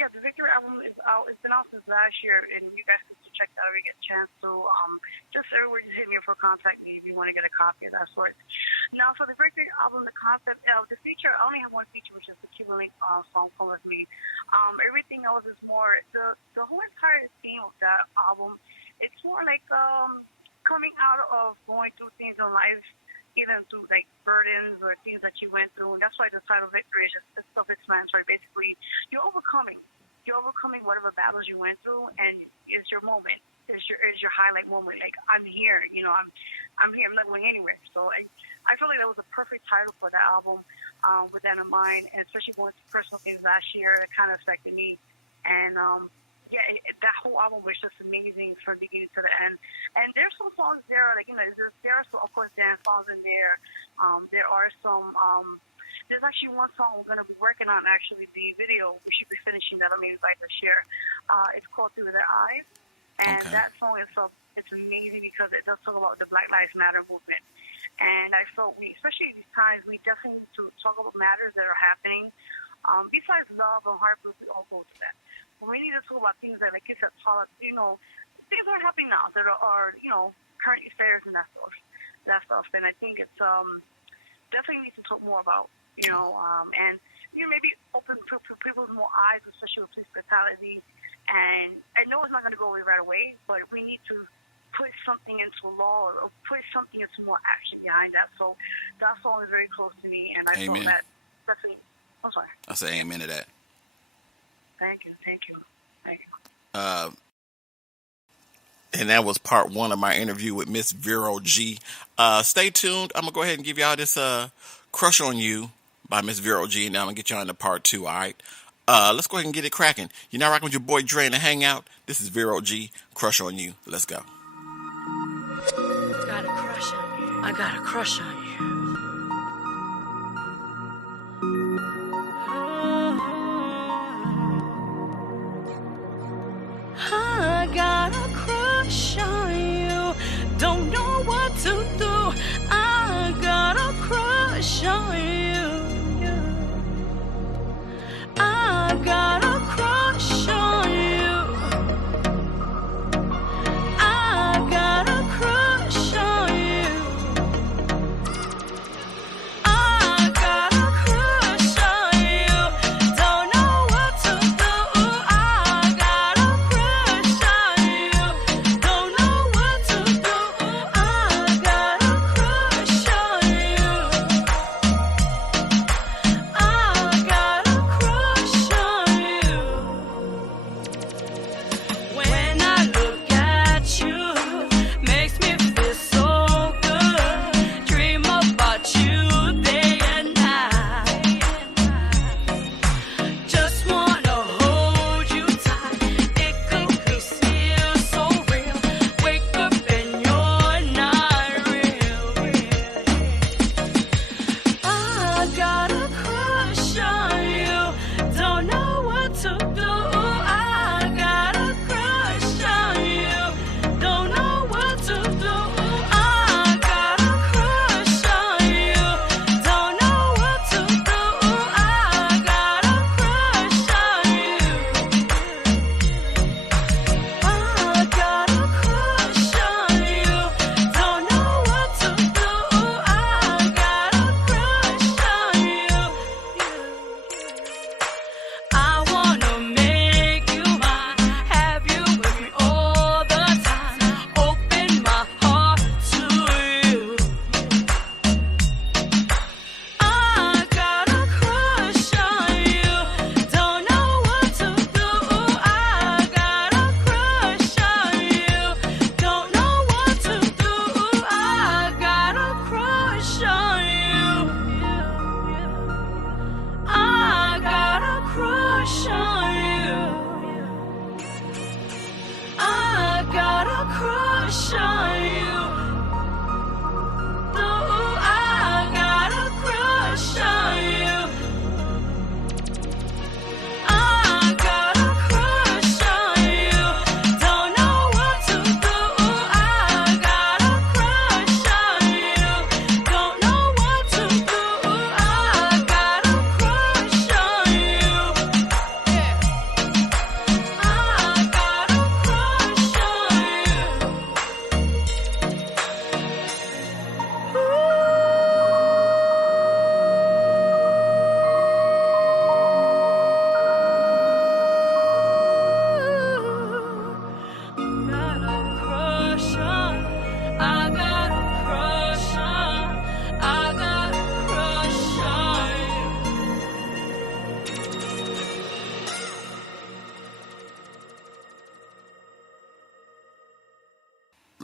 The Victory album is out. It's been out since last year, and you guys can check that out if you get a chance. So, just everywhere, just hit me up or contact me if you want to get a copy of that sort. Now, for the Victory album, the concept, the feature, I only have one feature, which is the Cuba Link song, "Come With Me." Everything else is more, the whole entire theme of that album, it's more like coming out of going through things in life, even through like burdens or things that you went through. And that's why the title Victory is just self-explanatory. Basically, you're overcoming whatever battles you went through, and it's your moment. Is your highlight moment. Like, I'm here, I'm here, I'm not going anywhere. So I feel like that was a perfect title for that album, with that in mind, and especially going through personal things last year that kind of affected me. And that whole album was just amazing from the beginning to the end. And there's some songs there, like, there are some, of course, dance songs in there. There are some, there's actually one song we're going to be working on, actually, the video. We should be finishing that maybe by this year. It's called Through Their Eyes. And that song itself, it's amazing because it does talk about the Black Lives Matter movement. And I felt especially these times, we definitely need to talk about matters that are happening. Besides love and heartbreak, we all go through that. We need to talk about things that, like you said, things that are happening now that are current affairs and that stuff. And I think it's definitely need to talk more about, and maybe open people's more eyes, especially with police brutality. And I know it's not going to go away right away, but we need to put something into law or put something into more action behind that. So that song is very close to me, and I feel that definitely. I'm sorry. I say amen to that. Thank you. And that was part one of my interview with Miss Vero G. Stay tuned. I'm going to go ahead and give y'all this Crush on You by Miss Vero G. And then I'm going to get y'all into part two, all right? Let's go ahead and get it cracking. You're now rocking with your boy Dre in the Hangout. This is Vero G. Crush on You. Let's go. Got a crush on you. I got a crush on you. I got a crush on you. Don't know what to do. I got a crush on you. I got a crush on you. I got a crush on you. I got a crush on you. Don't know what to do. I got a crush on you. Don't know what to do. I got a crush on you.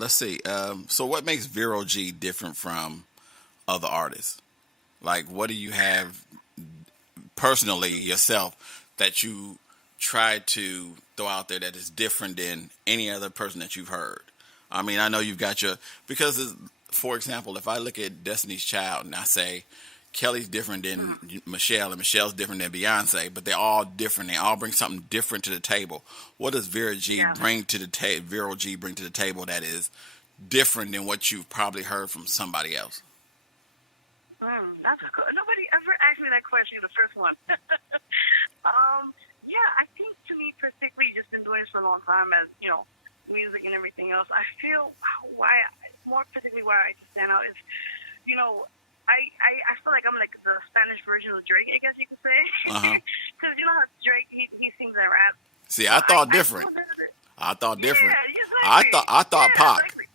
let's see. So what makes Vero G different from other artists? Like, what do you have personally yourself that you try to throw out there that is different than any other person that you've heard? I mean, I know you've got your, because for example, if I look at Destiny's Child and I say Kelly's different than Michelle and Michelle's different than Beyonce, but they're all different. They all bring something different to the table. What does Vero G bring to the table that is different than what you've probably heard from somebody else? That's a good. Nobody ever asked me that question. The first one. Yeah, I think to me, particularly, just been doing this for a long time, as you know, music and everything else. I feel more particularly why I stand out is, you know, I feel like I'm like the Spanish version of Drake, I guess you could say. Because you know how Drake he sings and raps. See, I thought different. I thought different. Yeah, exactly. I thought Pac. Exactly.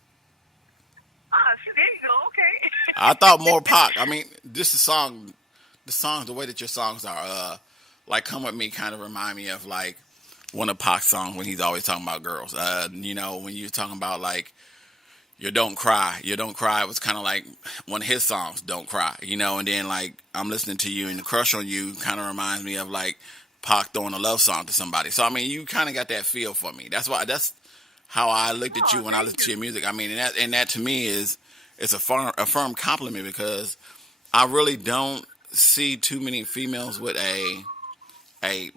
So there you go. Okay. I thought more Pac. I mean, this is the way that your songs are, like "Come With Me" kind of remind me of like one of Pac's songs when he's always talking about girls. You know, when you're talking about like "You Don't Cry," it was kind of like one of his songs, "Don't Cry." You know, and then like "I'm Listening to You" and "The Crush on You" kind of reminds me of like Pac throwing a love song to somebody. So I mean, you kind of got that feel for me. That's how I looked at you when I listened to your music. I mean, and that to me it's a firm compliment, because I really don't see too many females with a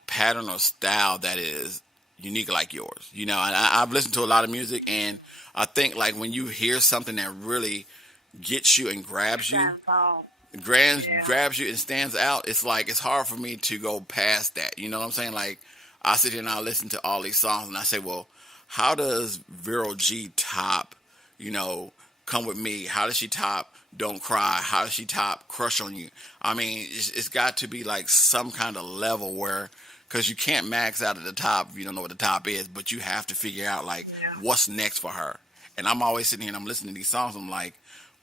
pattern or style that is unique like yours. You know, and I've listened to a lot of music, and I think like when you hear something that really gets you and grabs you, grabs you and stands out, it's like it's hard for me to go past that. You know what I'm saying? Like I sit here and I listen to all these songs and I say, well, how does Vero G top, you know, "Come With Me"? How does she top "Don't Cry"? How does she top "Crush on You"? I mean, it's got to be like some kind of level where, because you can't max out at the top if you don't know what the top is, but you have to figure out like what's next for her. And I'm always sitting here and I'm listening to these songs. I'm like,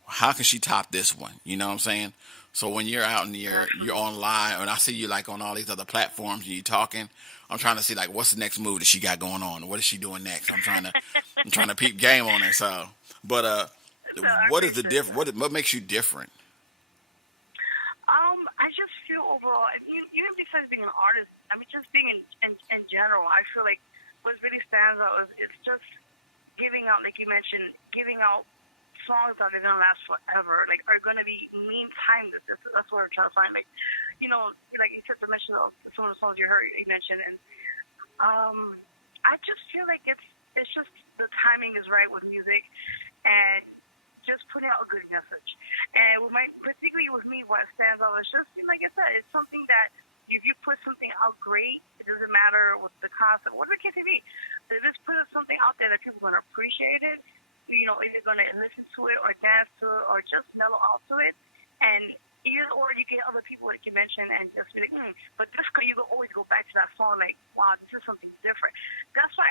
how can she top this one? You know what I'm saying? So when you're out and you're online, and I see you like on all these other platforms and you're talking, I'm trying to see like what's the next move that she got going on. What is she doing next? I'm trying to peep game on her. So, but what is the different? What makes you different? I just feel overall, I mean, even besides being an artist, I mean, just being in general, I feel like what really stands out is it's just giving out, like you mentioned, giving out songs that are gonna last forever, like are gonna be timeless. That's what we're trying to find. Like, you know, like you said, to mention some of the songs you mentioned, and I just feel like it's just the timing is right with music, and just putting out a good message. And particularly with me, what stands out is just, like I said, it's something that if you put something out great, it doesn't matter what the concept, whatever it can be. So just put something out there that people are going to appreciate it, you know, either going to listen to it or dance to it or just mellow out to it. And or you get other people that you mentioned and just be like, but this you can always go back to that song like, wow, this is something different. That's why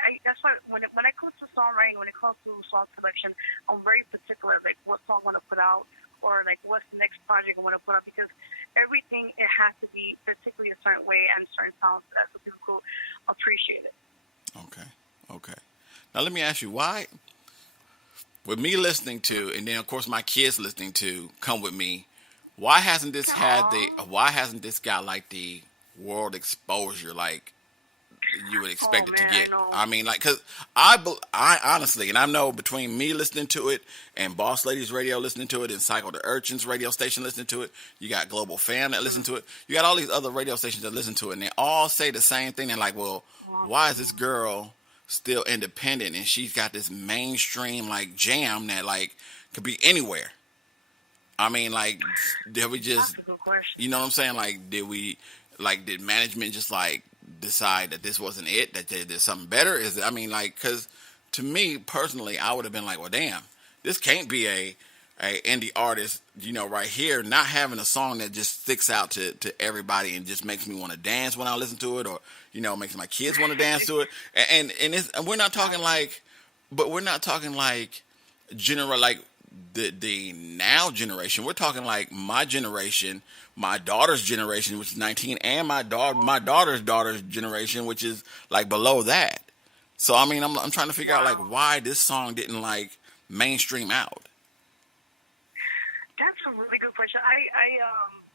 when I come to songwriting, when it comes to song selection, I'm very particular like what song I want to put out or like what's the next project I want to put out, because everything it has to be particularly a certain way and certain sounds so people could appreciate it. Okay. Now let me ask you, why with me listening to, and then of course my kids listening to "Come With Me," why hasn't this got like the world exposure like you would expect it to get? I mean, like, because I honestly, and I know between me listening to it and Boss Ladies Radio listening to it and Cycle the Urchins radio station listening to it, you got Global Fam that listen to it, you got all these other radio stations that listen to it, and they all say the same thing. They're like, well, why is this girl still independent and she's got this mainstream like jam that like could be anywhere? I mean, like, did we just, you know what I'm saying? Like, did management just like decide that this wasn't it, that there's something better? I mean, like, because to me personally, I would have been like, well, damn, this can't be a indie artist, you know, right here, not having a song that just sticks out to everybody and just makes me want to dance when I listen to it, or, you know, makes my kids want to dance to it. And we're not talking like, but we're not talking like general, like, the now generation. We're talking like my generation, my daughter's generation, which is 19, and my daughter's generation, which is like below that. So I mean, I'm trying to figure out like why this song didn't like mainstream out? That's a really good question.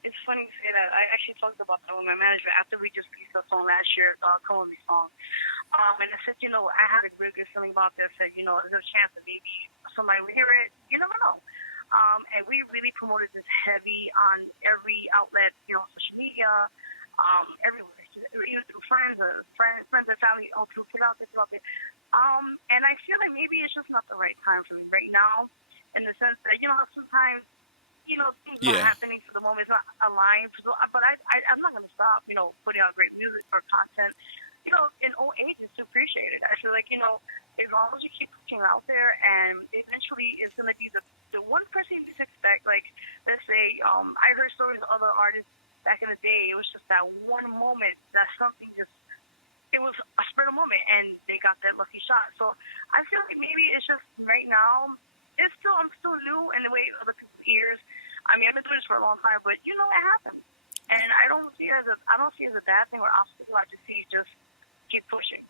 It's funny you say that. I actually talked about that with my manager after we just released a song last year, Call Me Song. And I said, I had a really good feeling about this. That, there's a chance that maybe somebody will hear it. You never know. And we really promoted this heavy on every outlet, social media, everywhere. Even through friends and family, put out there. And I feel like maybe it's just not the right time for me right now, in the sense that, sometimes, things are happening for the moment. It's not aligned. But I'm not going to stop, putting out great music or content. In old age, it's appreciated. I feel like, as long as you keep pushing out there, and eventually it's going to be the one person you expect. Like, let's say, I heard stories of other artists back in the day. It was just that one moment that something it was a spur of moment, and they got that lucky shot. So I feel like maybe it's just right now, I'm still new in the way other people's ears. I mean, I've been doing this for a long time, but it happens. And I don't see it as a bad thing or obstacle. I just see just keep pushing.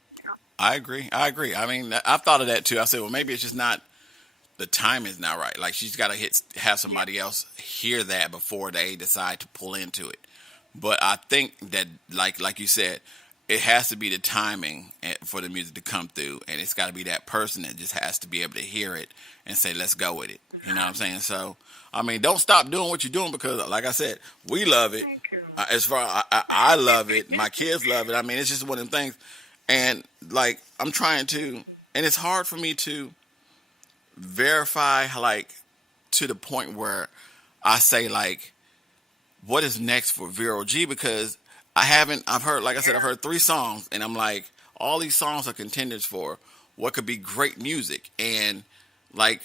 I agree. I mean, I've thought of that too. I said, well, maybe it's just not, the time is not right. Like, she's got to have somebody else hear that before they decide to pull into it. But I think that, like you said, it has to be the timing for the music to come through, and it's got to be that person that just has to be able to hear it and say, let's go with it. You know what I'm saying? So, I mean, don't stop doing what you're doing, because, like I said, we love it. As far I love it. My kids love it. I mean, it's just one of them things. And, like, I'm trying to, and it's hard for me to verify, like, to the point where I say, like, what is next for Vero G, because I've heard 3 songs, and I'm like, all these songs are contenders for what could be great music. And, like,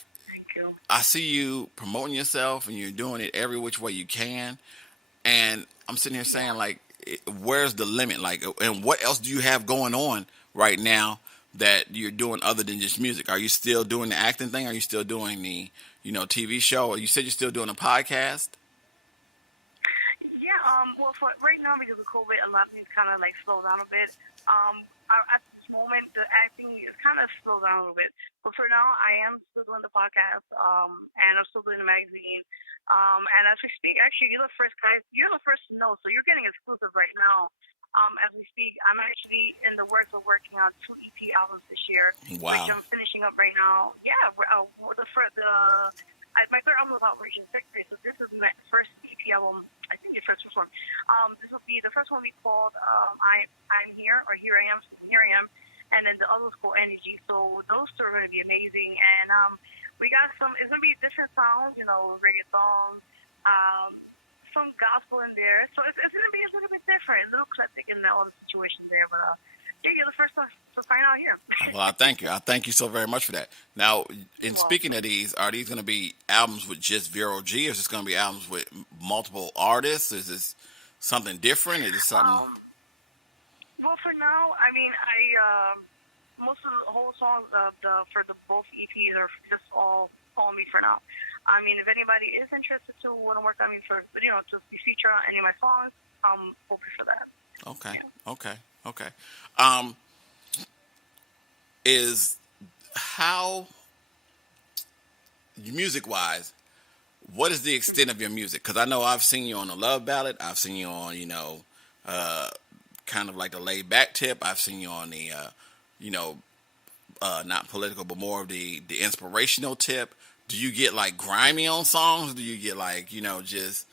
I see you promoting yourself, and you're doing it every which way you can. And I'm sitting here saying, like, where's the limit? Like, and what else do you have going on right now that you're doing other than just music? Are you still doing the acting thing? Are you still doing the, TV show? Or you said you're still doing a podcast? Yeah, well, for right now, because of COVID, a lot of things kind of like slow down a bit. At this moment, the acting is kind of slowed down a little bit. But for now, I am still doing the podcast, and I'm still doing the magazine. And as we speak, actually, you're the first to know, so you're getting exclusive right now. As we speak, I'm actually in the works of working on 2 EP albums this year, which I'm finishing up right now. Yeah, my third album was out Region Victory, so this is my first EP album. I think the first one. This will be the first one. We called I'm Here, or Here I Am, and then the other was called Energy. So those 2 are going to be amazing, and we got some. It's going to be different sounds, reggaeton, some gospel in there. So it's going to be a little bit different, a little eclectic in all the situations there. But yeah, you're the first one to find out here. Well, I thank you. I thank you so very much for that. Now, in speaking of these, are these going to be albums with just Vero G, or is this going to be albums with multiple artists? Is this something different? Is this something? Well, for now, I mean, most of the whole songs for the both EPs are just all me for now. I mean, if anybody is interested to want to work on me to be featured on any of my songs, I'm open for that. Okay. Yeah. Okay. Is how, music-wise, what is the extent of your music? Because I know I've seen you on the Love Ballad. I've seen you on, kind of like the laid-back tip. I've seen you on the, not political, but more of the inspirational tip. Do you get, like, grimy on songs? Do you get, like, just,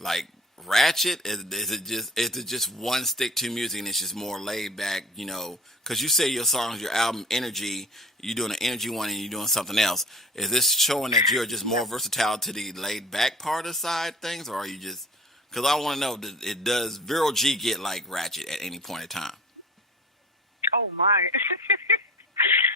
like, ratchet? Is it just one stick to music, and it's just more laid back, because you say your songs, your album Energy, you're doing an energy one and you're doing something else. Is this showing that you're just more versatile to the laid back part of the side things, or are you just, because I want to know, does Vero G get, like, ratchet at any point in time? Oh my.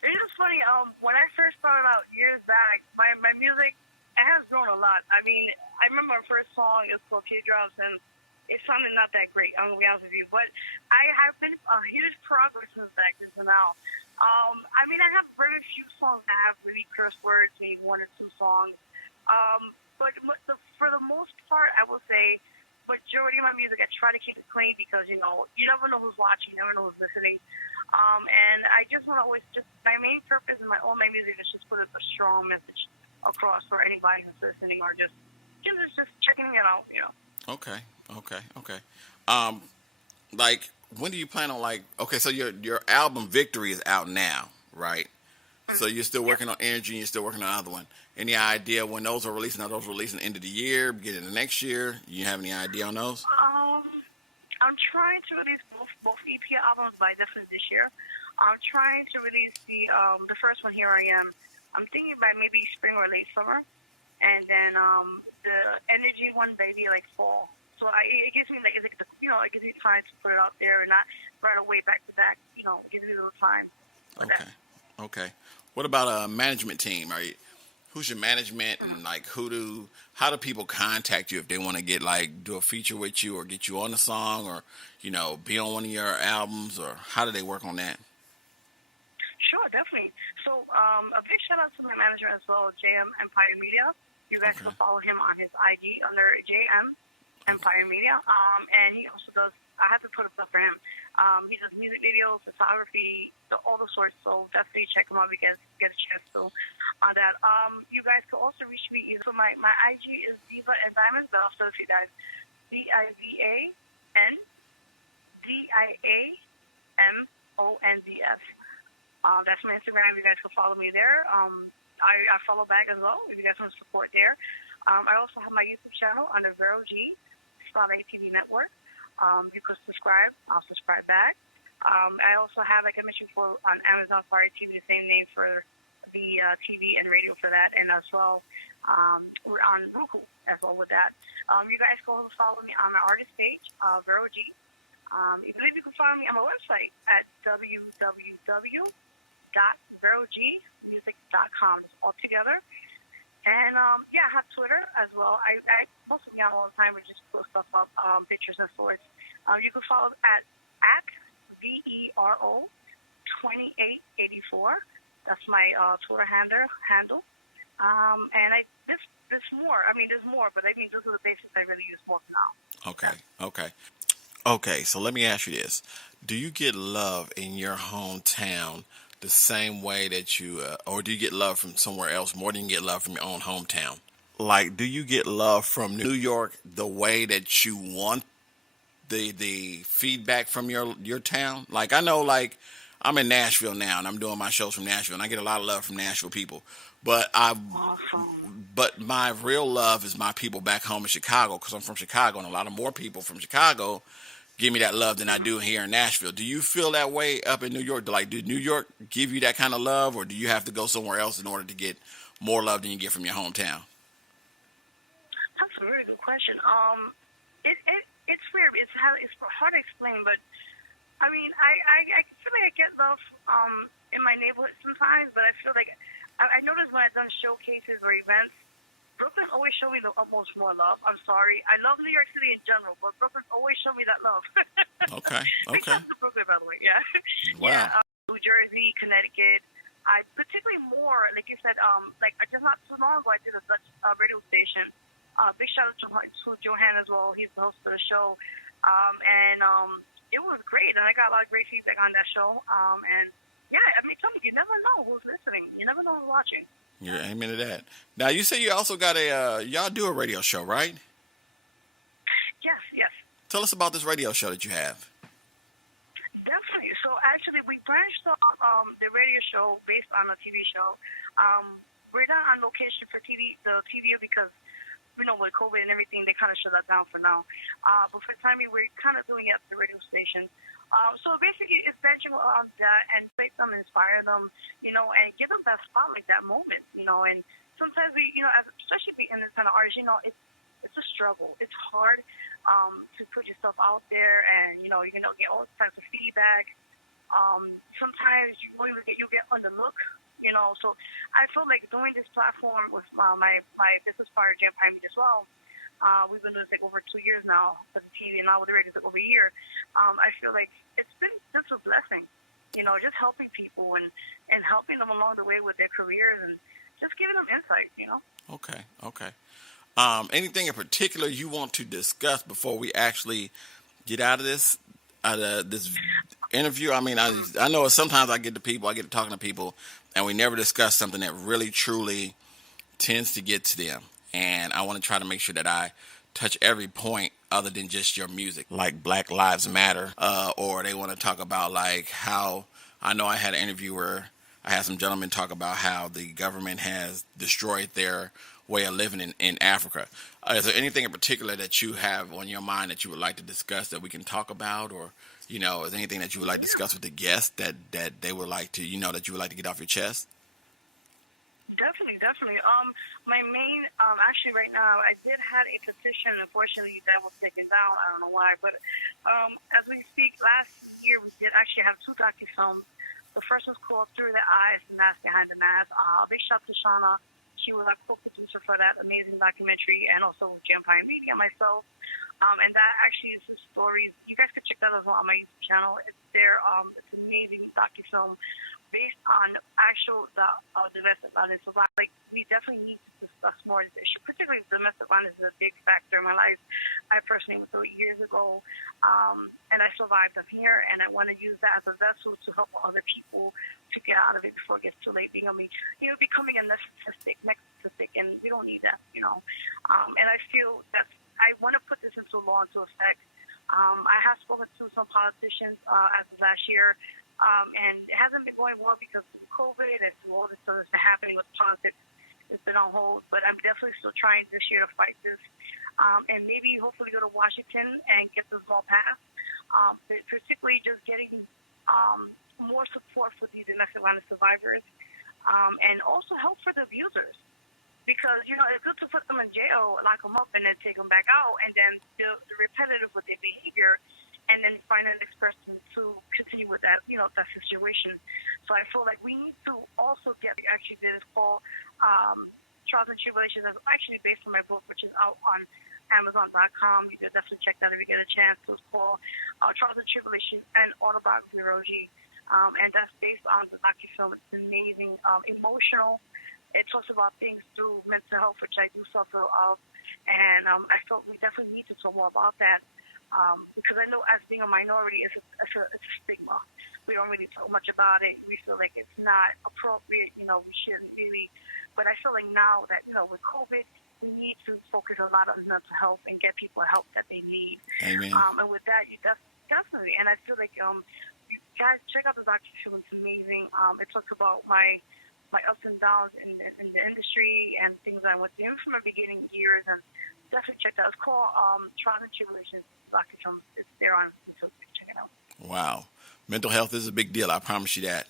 It is funny, when I first started out years back, my music, it has grown a lot. I mean, I remember our first song, it's called Teardrops, and it sounded not that great, I'm going to be honest with you. But I have been a huge progress since back then to now. I mean, I have very few songs that have really curse words, maybe 1 or 2 songs. But for the most part, I will say, majority of my music, I try to keep it clean because, you never know who's watching, you never know who's listening. And I just want to always just my main purpose in all my music is just put a strong message across for anybody who's listening or just checking it out. Okay, okay. Um, like, when do you plan on, like, okay, so your album Victory is out now, right? So you're still working on Energy and you're still working on another one. Any idea when those are releasing? Are those releasing end of the year, beginning of next year? You have any idea on those? I'm trying to release both EP albums by definitely this year. I'm trying to release the first one, Here I Am. I'm thinking by maybe spring or late summer, and then the Energy one maybe like fall. So it gives me it gives me time to put it out there and not right away back to back. It gives me a little time. Okay, okay. What about a management team? Who's your management, and like how do people contact you if they want to do a feature with you or get you on the song or be on one of your albums, or how do they work on that? Sure, definitely. So a big shout out to my manager as well, JM Empire Media. You guys can follow him on his IG under JM Empire Media. And he also does, I have to put a stuff for him. He does music videos, photography, all the sorts. So definitely check him out if you guys get a chance to on that. You guys can also reach me either. So my IG is Diva and Diamonds, but I'll still see you guys. DIVANDIAMONDS. That's my Instagram. You guys can follow me there. I follow back as well if you guys want to support there. I also have my YouTube channel under Vero G, Spotlight TV Network. You could subscribe. I'll subscribe back. I also have, like I mentioned before, on Amazon Fire TV, the same name for the TV and radio for that, and as well we're on Roku as well with that. You guys can also follow me on my artist page, Vero G. Even if you can follow me on my website at www.verogmusic.com. It's all together. And, I have Twitter as well. I post me on all the time and just post stuff up, pictures and sorts. You can follow at VERO 2884. That's my Twitter handle. And there's more. There's more, but those are the basics I really use more for now. Okay, so let me ask you this. Do you get love in your hometown the same way that or do you get love from somewhere else more than you get love from your own hometown? Like, do you get love from New York the way that you want the feedback from your town? Like, I know, like, I'm in Nashville now, and I'm doing my shows from Nashville, and I get a lot of love from Nashville people. But my real love is my people back home in Chicago, because I'm from Chicago, and a lot of more people from Chicago give me that love than I do here in Nashville. Do you feel that way up in New York? Like, do New York give you that kind of love, or do you have to go somewhere else in order to get more love than you get from your hometown? That's a very good question. It's weird. It's hard to explain, but I feel like I get love in my neighborhood sometimes, but I feel like I noticed when I've done showcases or events, Brooklyn always showed me the utmost more love. I'm sorry. I love New York City in general, but Brooklyn always showed me that love. Okay. Big shout out to Brooklyn, by the way. Yeah. Wow. Yeah. New Jersey, Connecticut. I particularly more, like you said, just not too long ago, I did a Dutch radio station. Big shout out to Johan as well. He's the host of the show. It was great, and I got a lot of great feedback on that show. Tell me, you never know who's listening. You never know who's watching. Yeah, amen to that. Now, you say you also got y'all do a radio show, right? Yes. Tell us about this radio show that you have. Definitely. So, actually, we branched off the radio show based on a TV show. We're not on location for the TV because, with COVID and everything, they kind of shut that down for now. But for the time being, we're kind of doing it at the radio station. So basically, it's benching on that and make them, inspire them, and give them that spotlight, that moment, And sometimes we, especially being in this kind of art, it's a struggle. It's hard to put yourself out there, and you're gonna get all types of feedback. Sometimes you get underlooked, So I feel like doing this platform with my business partner, Jam Pyramid, as well. We've been doing it over 2 years now for the TV, and now with the radio, over a year. I feel like it's been just a blessing, just helping people and helping them along the way with their careers and just giving them insight, Okay. Anything in particular you want to discuss before we actually get out of this? this interview. I mean, I know sometimes I get to talking to people, and we never discuss something that really truly tends to get to them. And I want to try to make sure that I touch every point other than just your music, like Black Lives Matter, or they want to talk about like how I know I had an interview where I had some gentlemen talk about how the government has destroyed their way of living in Africa. Is there anything in particular that you have on your mind that you would like to discuss that we can talk about, or is there anything that you would like to discuss with the guests that they would like to that you would like to get off your chest? Definitely, definitely. My main, actually right now, I did have a petition. Unfortunately, that was taken down. I don't know why, but as we speak, last year we did actually have two docufilms. The first was called Through the Eyes, the Mask Behind the Mask. Big shout to Shauna. She was our co-producer for that amazing documentary, and also Empire Media, myself. And that actually is his stories. You guys can check that as well on my YouTube channel. It's there. It's an amazing docufilm based on the domestic violence. So, like, we definitely need to discuss more of this issue. Particularly domestic violence is a big factor in my life. I personally went through it years ago, and I survived up here, and I want to use that as a vessel to help other people to get out of it before it gets too late. Becoming a narcissistic, and we don't need that, And I feel that I want to put this into law, into effect. I have spoken to some politicians as of last year, and it hasn't been going well because of COVID and through all this stuff that's been happening with politics. It's been on hold, but I'm definitely still trying this year to fight this, and maybe hopefully go to Washington and get this law passed. But particularly just getting more support for the domestic violence survivors, and also help for the abusers. Because, it's good to put them in jail, lock them up, and then take them back out, and then they're repetitive with their behavior, and then find the next person to continue with that, that situation. So I feel like we need to also we actually did this called Trials and Tribulations. That's actually based on my book, which is out on Amazon.com. You can definitely check that if you get a chance. So it's called Trials and Tribulations and Autobiography of Roji. And that's based on the docufilm. It's amazing, emotional. It talks about things through mental health, which I do suffer of, and I felt we definitely need to talk more about that because I know as being a minority, it's a stigma. We don't really talk much about it. We feel like it's not appropriate. We shouldn't really. But I feel like now that with COVID, we need to focus a lot on mental health and get people help that they need. Amen. And with that, you definitely. And I feel like you guys check out the documentary. It's amazing. It talks about my ups and downs in the industry and things I went through from my beginning years, and definitely check that out. It's called Trials and Tribulations documentary. It's there on YouTube. Check it out. Wow. Mental health is a big deal. I promise you that.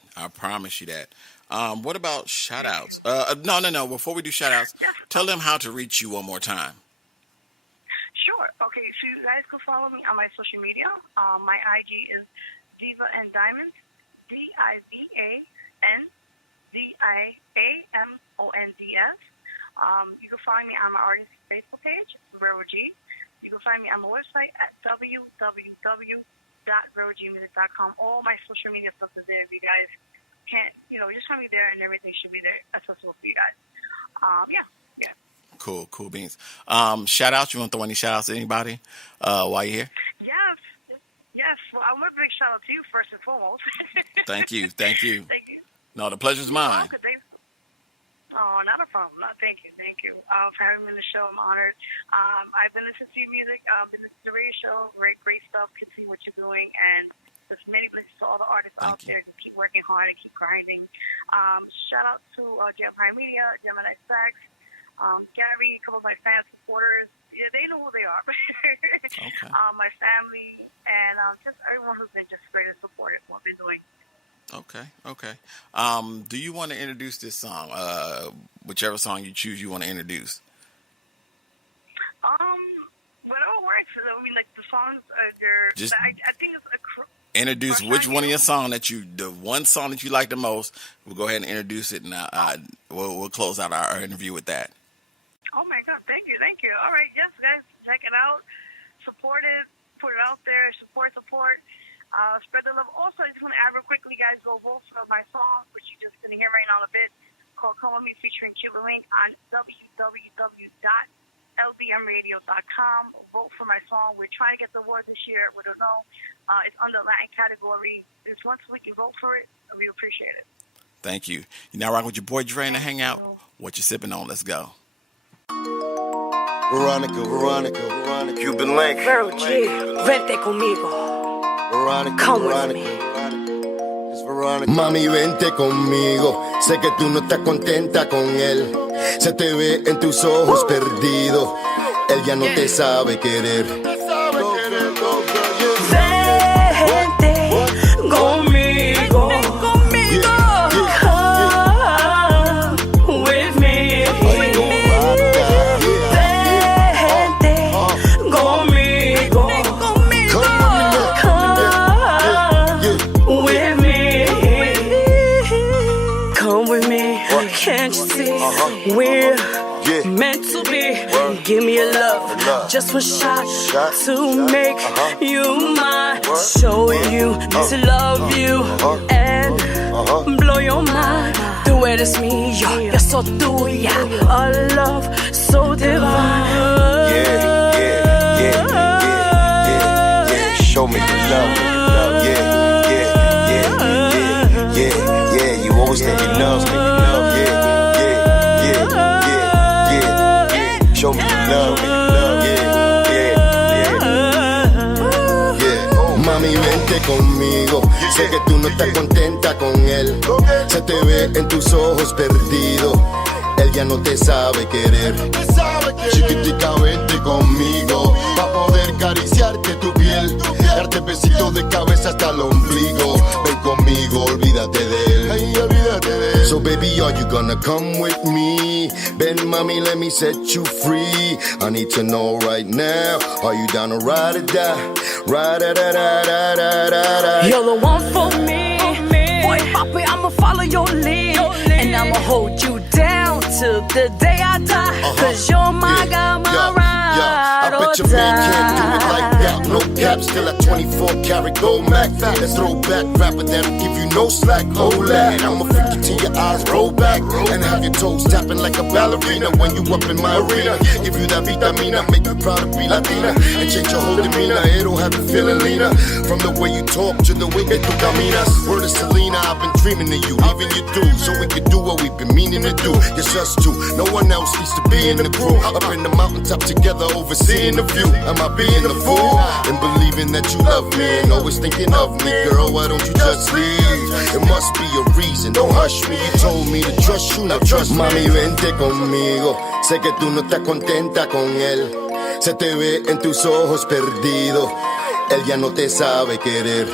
What about shout-outs? No. Before we do shout-outs, tell them how to reach you one more time. Sure. Okay, so you guys can follow me on my social media. My IG is Diva and Diamonds, DIVAN DIAMONDS. You can find me on my artist Facebook page, Vero G. You can find me on my website at www.verogmusic.com. All my social media stuff is there. If you guys can't, just find me there, and everything should be there accessible for you guys. Yeah. Cool beans. Shout outs. You want to throw any shout outs to anybody while you're here? Yes. Well, I want a big shout out to you first and foremost. Thank you. Thank you. No, the pleasure's mine. Oh, not a problem. No, thank you. For having me on the show. I'm honored. I've been listening to your music. Been listening to the radio show. Great stuff. Continue what you're doing. And there's many blessings to all the artists out there. Just keep working hard and keep grinding. Shout out to Empire Media, Gemini Sax, Gary, a couple of my fan supporters. Yeah, they know who they are. Okay. My family, and just everyone who's been just great and supportive of what I've been doing. Okay. Do you want to introduce this song? Whichever song you choose, you want to introduce. Whatever works. I mean, like the songs, they're. I think it's introduce which one of your song the one song that you like the most. We'll go ahead and introduce it, and we'll close out our interview with that. Oh my God! Thank you. All right, yes, guys, check it out. Support it. Put it out there. Support. Spread the love. Also, I just want to add real quickly, guys, go vote for my song, which you're just going to hear right now in a bit, called Come With Me featuring Cuba Link on www.bandcamp.com. LBMRadio.com. Vote for my song. We're trying to get the award this year. We don't know. It's under Latin category. Just once we can vote for it, we appreciate it. Thank you. You're now rocking with your boy Dre in the Hangout. What you sipping on? Let's go. Veronica, Cuban Link. Vero G, vente conmigo. Veronica, Come with Veronica. me. It's Veronica. Mami, vente conmigo. Sé que tú no estás contenta con él. Se te ve en tus ojos perdido. Él ya no te sabe querer. Vente conmigo. Come with me. Can't you see we're meant to be? Give me a love, just one shot to make you mine. Show you to love you and blow your mind. Tú eres mío, yo soy tuya. A love so divine. Show me the love. Yeah. You always think you love. Show me the love. Mami, vente conmigo. Sé que tú no estás contenta con él. Se te ve en tus ojos perdido. Él ya no te sabe querer. Chiquitica, vente conmigo. Pa' poder acariciarte tu piel. Darte besitos de cabeza hasta el ombligo. Ven conmigo, olvídate de él. So baby, are you gonna come with me? Ven mami, let me set you free. I need to know right now. Are you down to ride or die? Ride da da da da da da. You're the one for me. Boy, papi, I'ma follow your lead. And I'ma hold you down till the day I die. Cause you're my guy, my ride I bet your man can't do it like that. No cap, still at 24 karat gold Mac. Let's throw back, rapper that'll give you no slack. Hold that, I'ma freak you till your eyes roll back. And have your toes tapping like a ballerina when you up in my arena. Give you that vitamina, make you proud to be Latina. And change your whole demeanor, it'll have you feeling leaner. From the way you talk to the way that you caminas. Word of Selena, I've been dreaming of you, leaving you through. So we can do what we've been meaning to do. It's us two, no one else needs to be in the crew. Up in the mountaintop together, overseeing the view. Am I being a fool? And believing that you love me and always thinking of me, girl, why don't you just leave? It must be a reason, don't hush me. You told me to trust you, now trust me. Mami, vente conmigo. Sé que tú no estás contenta con él. Se te ve en tus ojos perdido. Él ya no te sabe querer.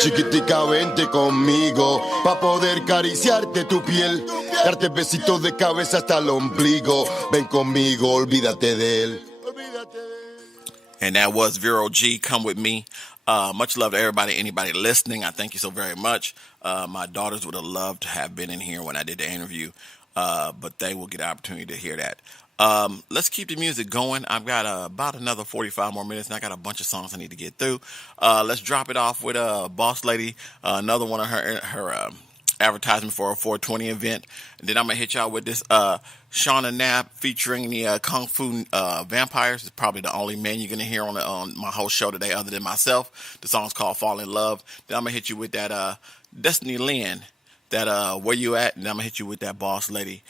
Chiquitica, vente conmigo. Pa' poder acariciarte tu piel. Darte besitos de cabeza hasta el ombligo. Ven conmigo, olvídate de él. And that was Vero G, Come With Me. Much love to everybody, anybody listening. I thank you so very much. My daughters would have loved to have been in here when I did the interview, but they will get an opportunity to hear that. Let's keep the music going. I've got about another 45 more minutes, and I got a bunch of songs I need to get through. Let's drop it off with Boss Lady, another one of her advertisement for a 420 event. And then I'm going to hit y'all with this Shauna Knapp featuring the Kung Fu Vampires. It's probably the only man you're going to hear on my whole show today other than myself. The song's called Fall in Love. Then I'm going to hit you with that Destiny Lynn, that Where You At? And I'm going to hit you with that Boss Lady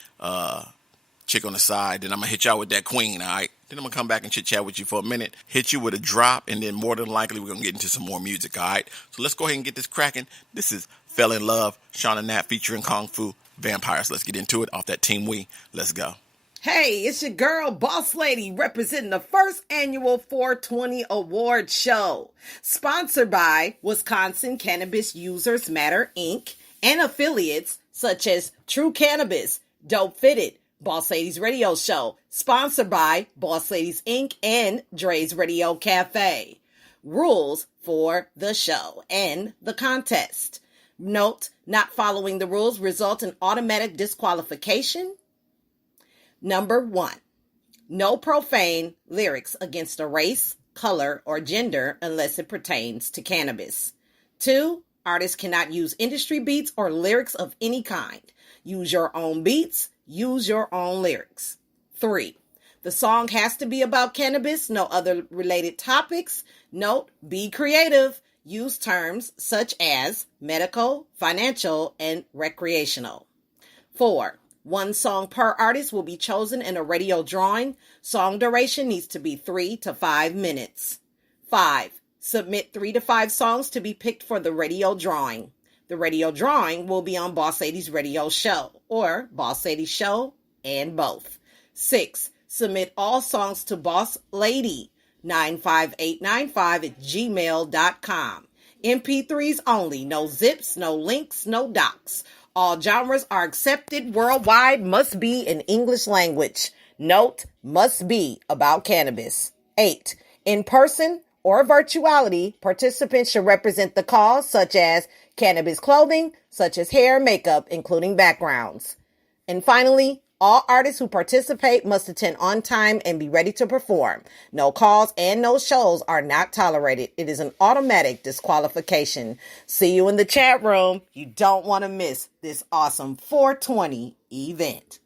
chick on the side. Then I'm going to hit y'all with that Queen, all right? Then I'm going to come back and chit-chat with you for a minute, hit you with a drop, and then more than likely we're going to get into some more music, all right? So let's go ahead and get this cracking. This is Fell in Love, Shauna Knapp featuring Kung Fu Vampires. Let's get into it off that Team We. Let's go. Hey, it's your girl, Boss Lady, representing the first annual 420 Award Show. Sponsored by Wisconsin Cannabis Users Matter, Inc. and affiliates such as True Cannabis, Dope Fitted, Boss Ladies Radio Show. Sponsored by Boss Ladies, Inc. and Dre's Radio Cafe. Rules for the show and the contest. Note, not following the rules result in automatic disqualification. Number 1, no profane lyrics against a race, color, or gender unless it pertains to cannabis. 2, artists cannot use industry beats or lyrics of any kind. Use your own beats, use your own lyrics. 3, The song has to be about cannabis, no other related topics. Note, be creative. Use terms such as medical, financial, and recreational. 4. One song per artist will be chosen in a radio drawing. Song duration needs to be 3 to 5 minutes. 5. Submit 3 to 5 songs to be picked for the radio drawing. The radio drawing will be on Boss Lady's radio show or Boss Lady Show and both. 6. Submit all songs to Boss Lady 95895@gmail.com. MP3s only. No zips, no links, no docs. All genres are accepted worldwide. Must be in English language. Note, must be about cannabis. 8. In person or virtuality, participants should represent the cause, such as cannabis clothing, such as hair and makeup, including backgrounds. And finally, all artists who participate must attend on time and be ready to perform. No calls and no shows are not tolerated. It is an automatic disqualification. See you in the chat room. You don't want to miss this awesome 420 event.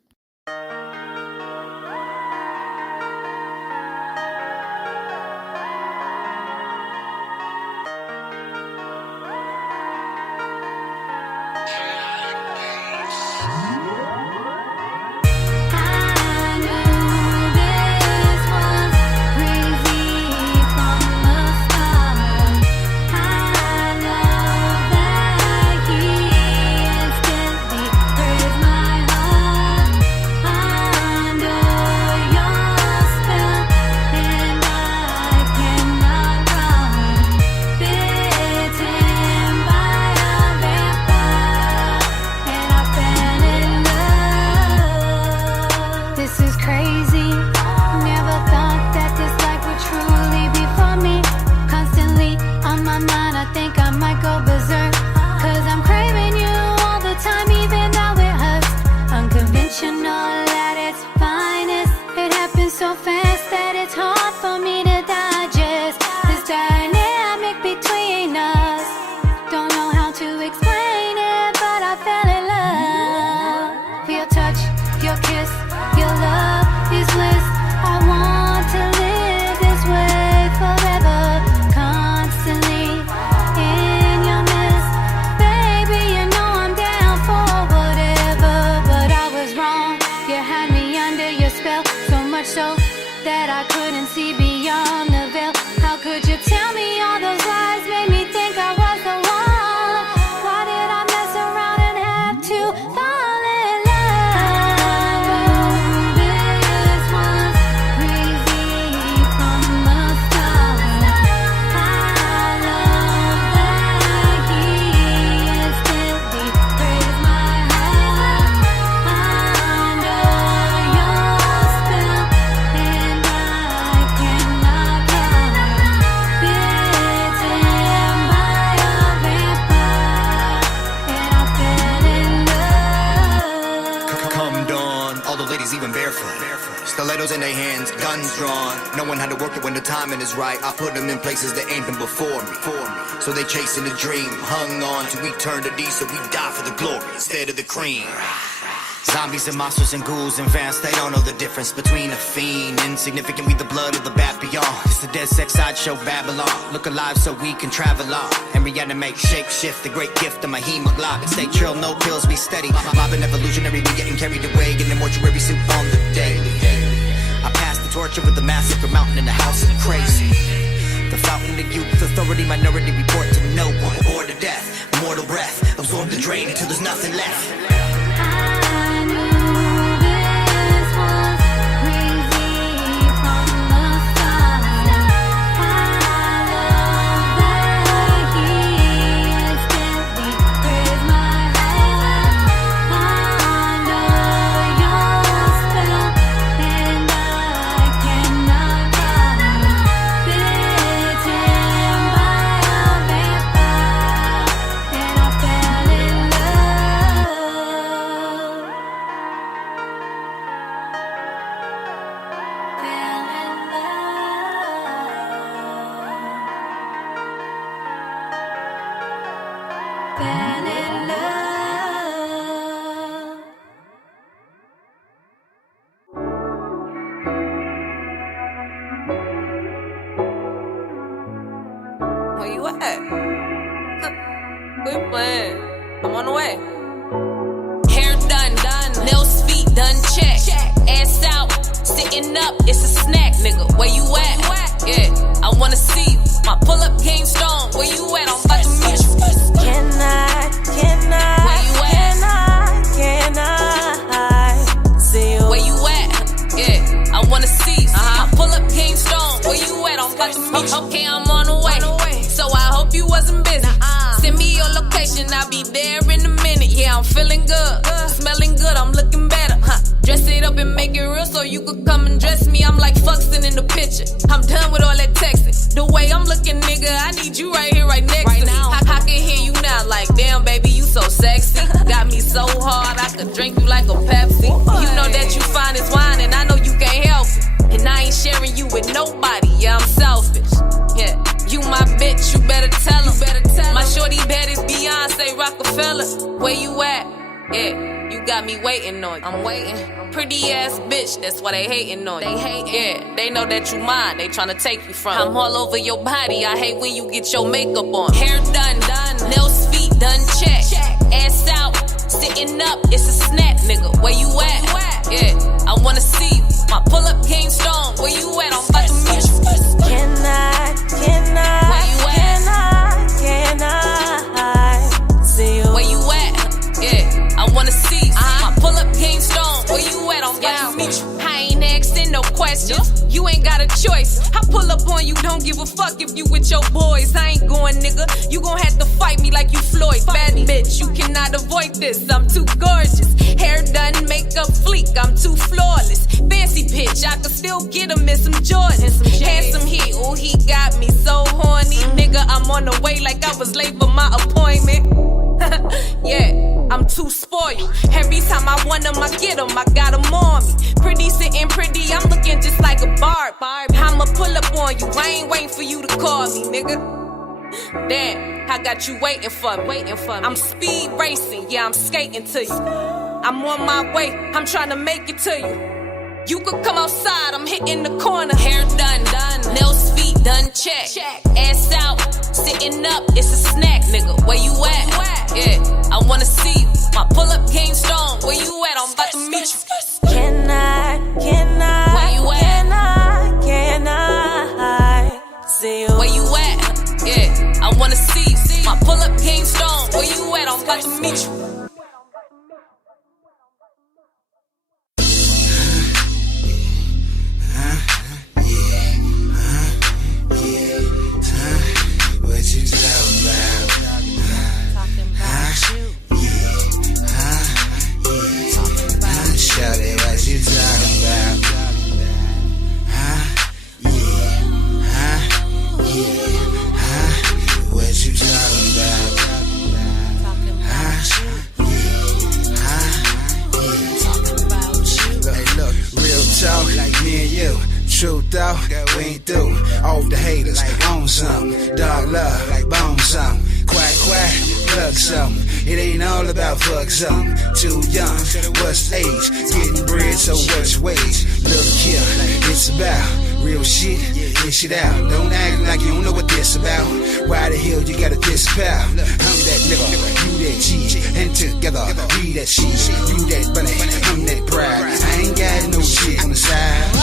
Stilettos in their hands, guns drawn, knowing how to work it when the timing is right. I put them in places that ain't been before me. So they chasing the dream, hung on to eternity, so we die for the glory instead of the cream. Zombies and monsters and ghouls and vamps, they don't know the difference between a fiend. Insignificant, we the blood of the bat beyond. It's the dead sex sideshow Babylon. Look alive so we can travel on and reanimate, shape, shift, the great gift of my hemoglobin. Stay chill, no pills, be steady. Mobbing evolutionary, we getting carried away in the mortuary suit on the daily. I pass the torch over the massacre mountain in the house of crazy. The fountain of youth, authority, minority report to no one. Or to death, immortal breath, absorb the drain until there's nothing left. what? Quit playing. I'm on the way. Hair done, nails, feet done, check. Ass out, sitting up, it's a snack, nigga. Where you at? Yeah, I wanna see you. My pull-up game strong. Where you at? I'm about to meet you. Can I Where you at? see you? Where you at? Yeah, I wanna see you. My pull-up game strong. Where you at? I'm about to meet you. Okay, I'm on the way. So I hope you wasn't busy. Send me your location, I'll be there in a minute. Yeah, I'm feeling good, smelling good, I'm looking better. Dress it up and make it real so you could come and dress me. I'm like Fuxton in the picture. I'm done with all that texting. The way I'm looking, nigga, I need you right here, right next to me. I can hear you now, like, damn, baby, you so sexy. Got me so hard, I could drink you like a Pepsi. You know that you fine as wine, and I know you can't help it. And I ain't sharing you with nobody, yeah, I'm selfish. Yeah, you my bitch, you better tell him. My shorty bad is Beyonce, Rockefeller. Where you at? Yeah, you got me waiting on you. I'm waiting. Pretty ass bitch, that's why they hating on you. They hating. Yeah, they know that you mine, they tryna take you from. I'm all over your body, I hate when you get your makeup on. Hair done, nails, feet done, check. Ass out, sitting up, it's a snack, nigga. Where you at? Yeah, I wanna see you. My pull-up game strong. Where you at? I'm about to meet you. Can I Where you at? see you? Where you at? Yeah, I wanna see you. My pull-up game strong. Where you at? I'm about to meet you. I ain't asking no questions. You ain't got a choice. I pull up on you, don't give a fuck if you with your boys. I ain't going, nigga. You gon' have to fight me like you Floyd. Bad bitch, you cannot avoid this. I'm too gorgeous. Hair done, makeup fleek. I'm too flawless. Fancy pitch, I could still get him in some Jordans. Handsome heat, ooh, he got me so horny. Nigga, I'm on the way like I was late for my appointment. Yeah, I'm too spoiled. Every time I want him, I get him. I got him on me. Pretty sitting pretty, I'm looking just like a barb. I'ma pull up on you. I ain't waiting for you to call me, nigga. Damn, I got you waiting for me. I'm speed racing, yeah, I'm skating to you. I'm on my way, I'm trying to make it to you. You could come outside, I'm hitting the corner. Hair done, nails, feet done, check. Ass out, sitting up, it's a snack, nigga. Where you at? Yeah, I wanna see you. My pull-up game strong. Where you at? I'm about to meet you. Can I Where you at? see you? Where you at? Yeah, I wanna see you. My pull-up game strong. Where you at? I'm about to meet you. What you talking about? Shawty, what you talking about? What you talking about? Hey, look, real talk, like me and you. True though, we ain't through. Off the haters, on some. Dog love, like bone some. Quack, plug some. It ain't all about fuck some. Too young, what's age? Getting bread, so what's wage? Look here, it's about real shit, dish it out. Don't act like you don't know what this about. Why the hell you gotta disavow? I'm that nigga, you that G, and together, we that shit. You that bunny, I'm that pride. I ain't got no shit on the side.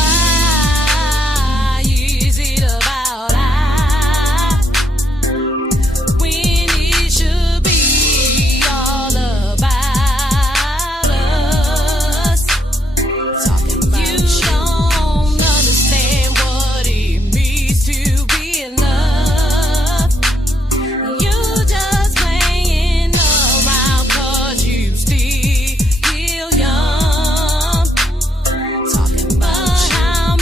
How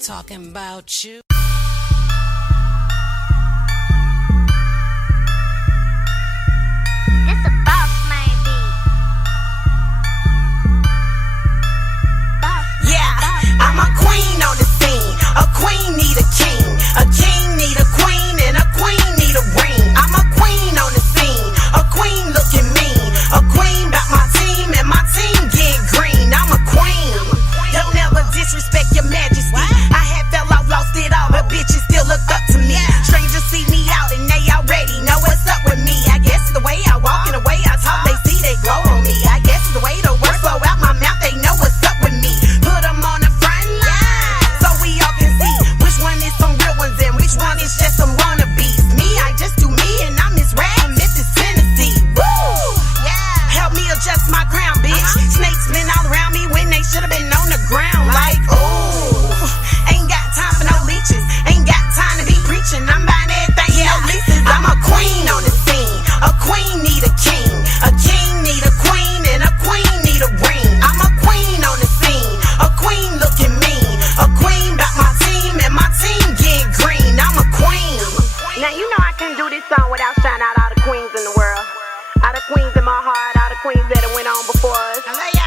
Talking about you. This a boss man beat. Yeah, I'm a queen on the scene. A queen need a king. A king need a queen, and a queen need a ring. I'm a queen on the scene. A queen looking mean. A queen about my team, and my team get green. I'm a queen. Don't ever disrespect your majesty. I had fell off, lost it all, but bitches still look up to me. Strangers see me out, and they already know what's up with me. I guess the way I walk and the way I talk, they see they glow on me. I guess the way the words flow out my mouth, they know what's up with me. Put them on the front line, so we all can see which one is some real ones and which one is just some wannabes. Me, I just do me, and I'm Miss Rag from Memphis, Tennessee. Woo! Help me adjust my crown, bitch. Snakes been all around me when they should have been on the ground. Like, ooh, ain't got time for no leeches. Ain't got time to be preaching. I'm buying everything, no leases. I'm a queen on the scene. A queen need a king. A king need a queen, and a queen need a ring. I'm a queen on the scene. A queen looking mean. A queen about my team, and my team get green. I'm a queen. Now you know I couldn't do this song without shouting out all the queens in the world. All the queens in my heart, all the queens that have went on before us.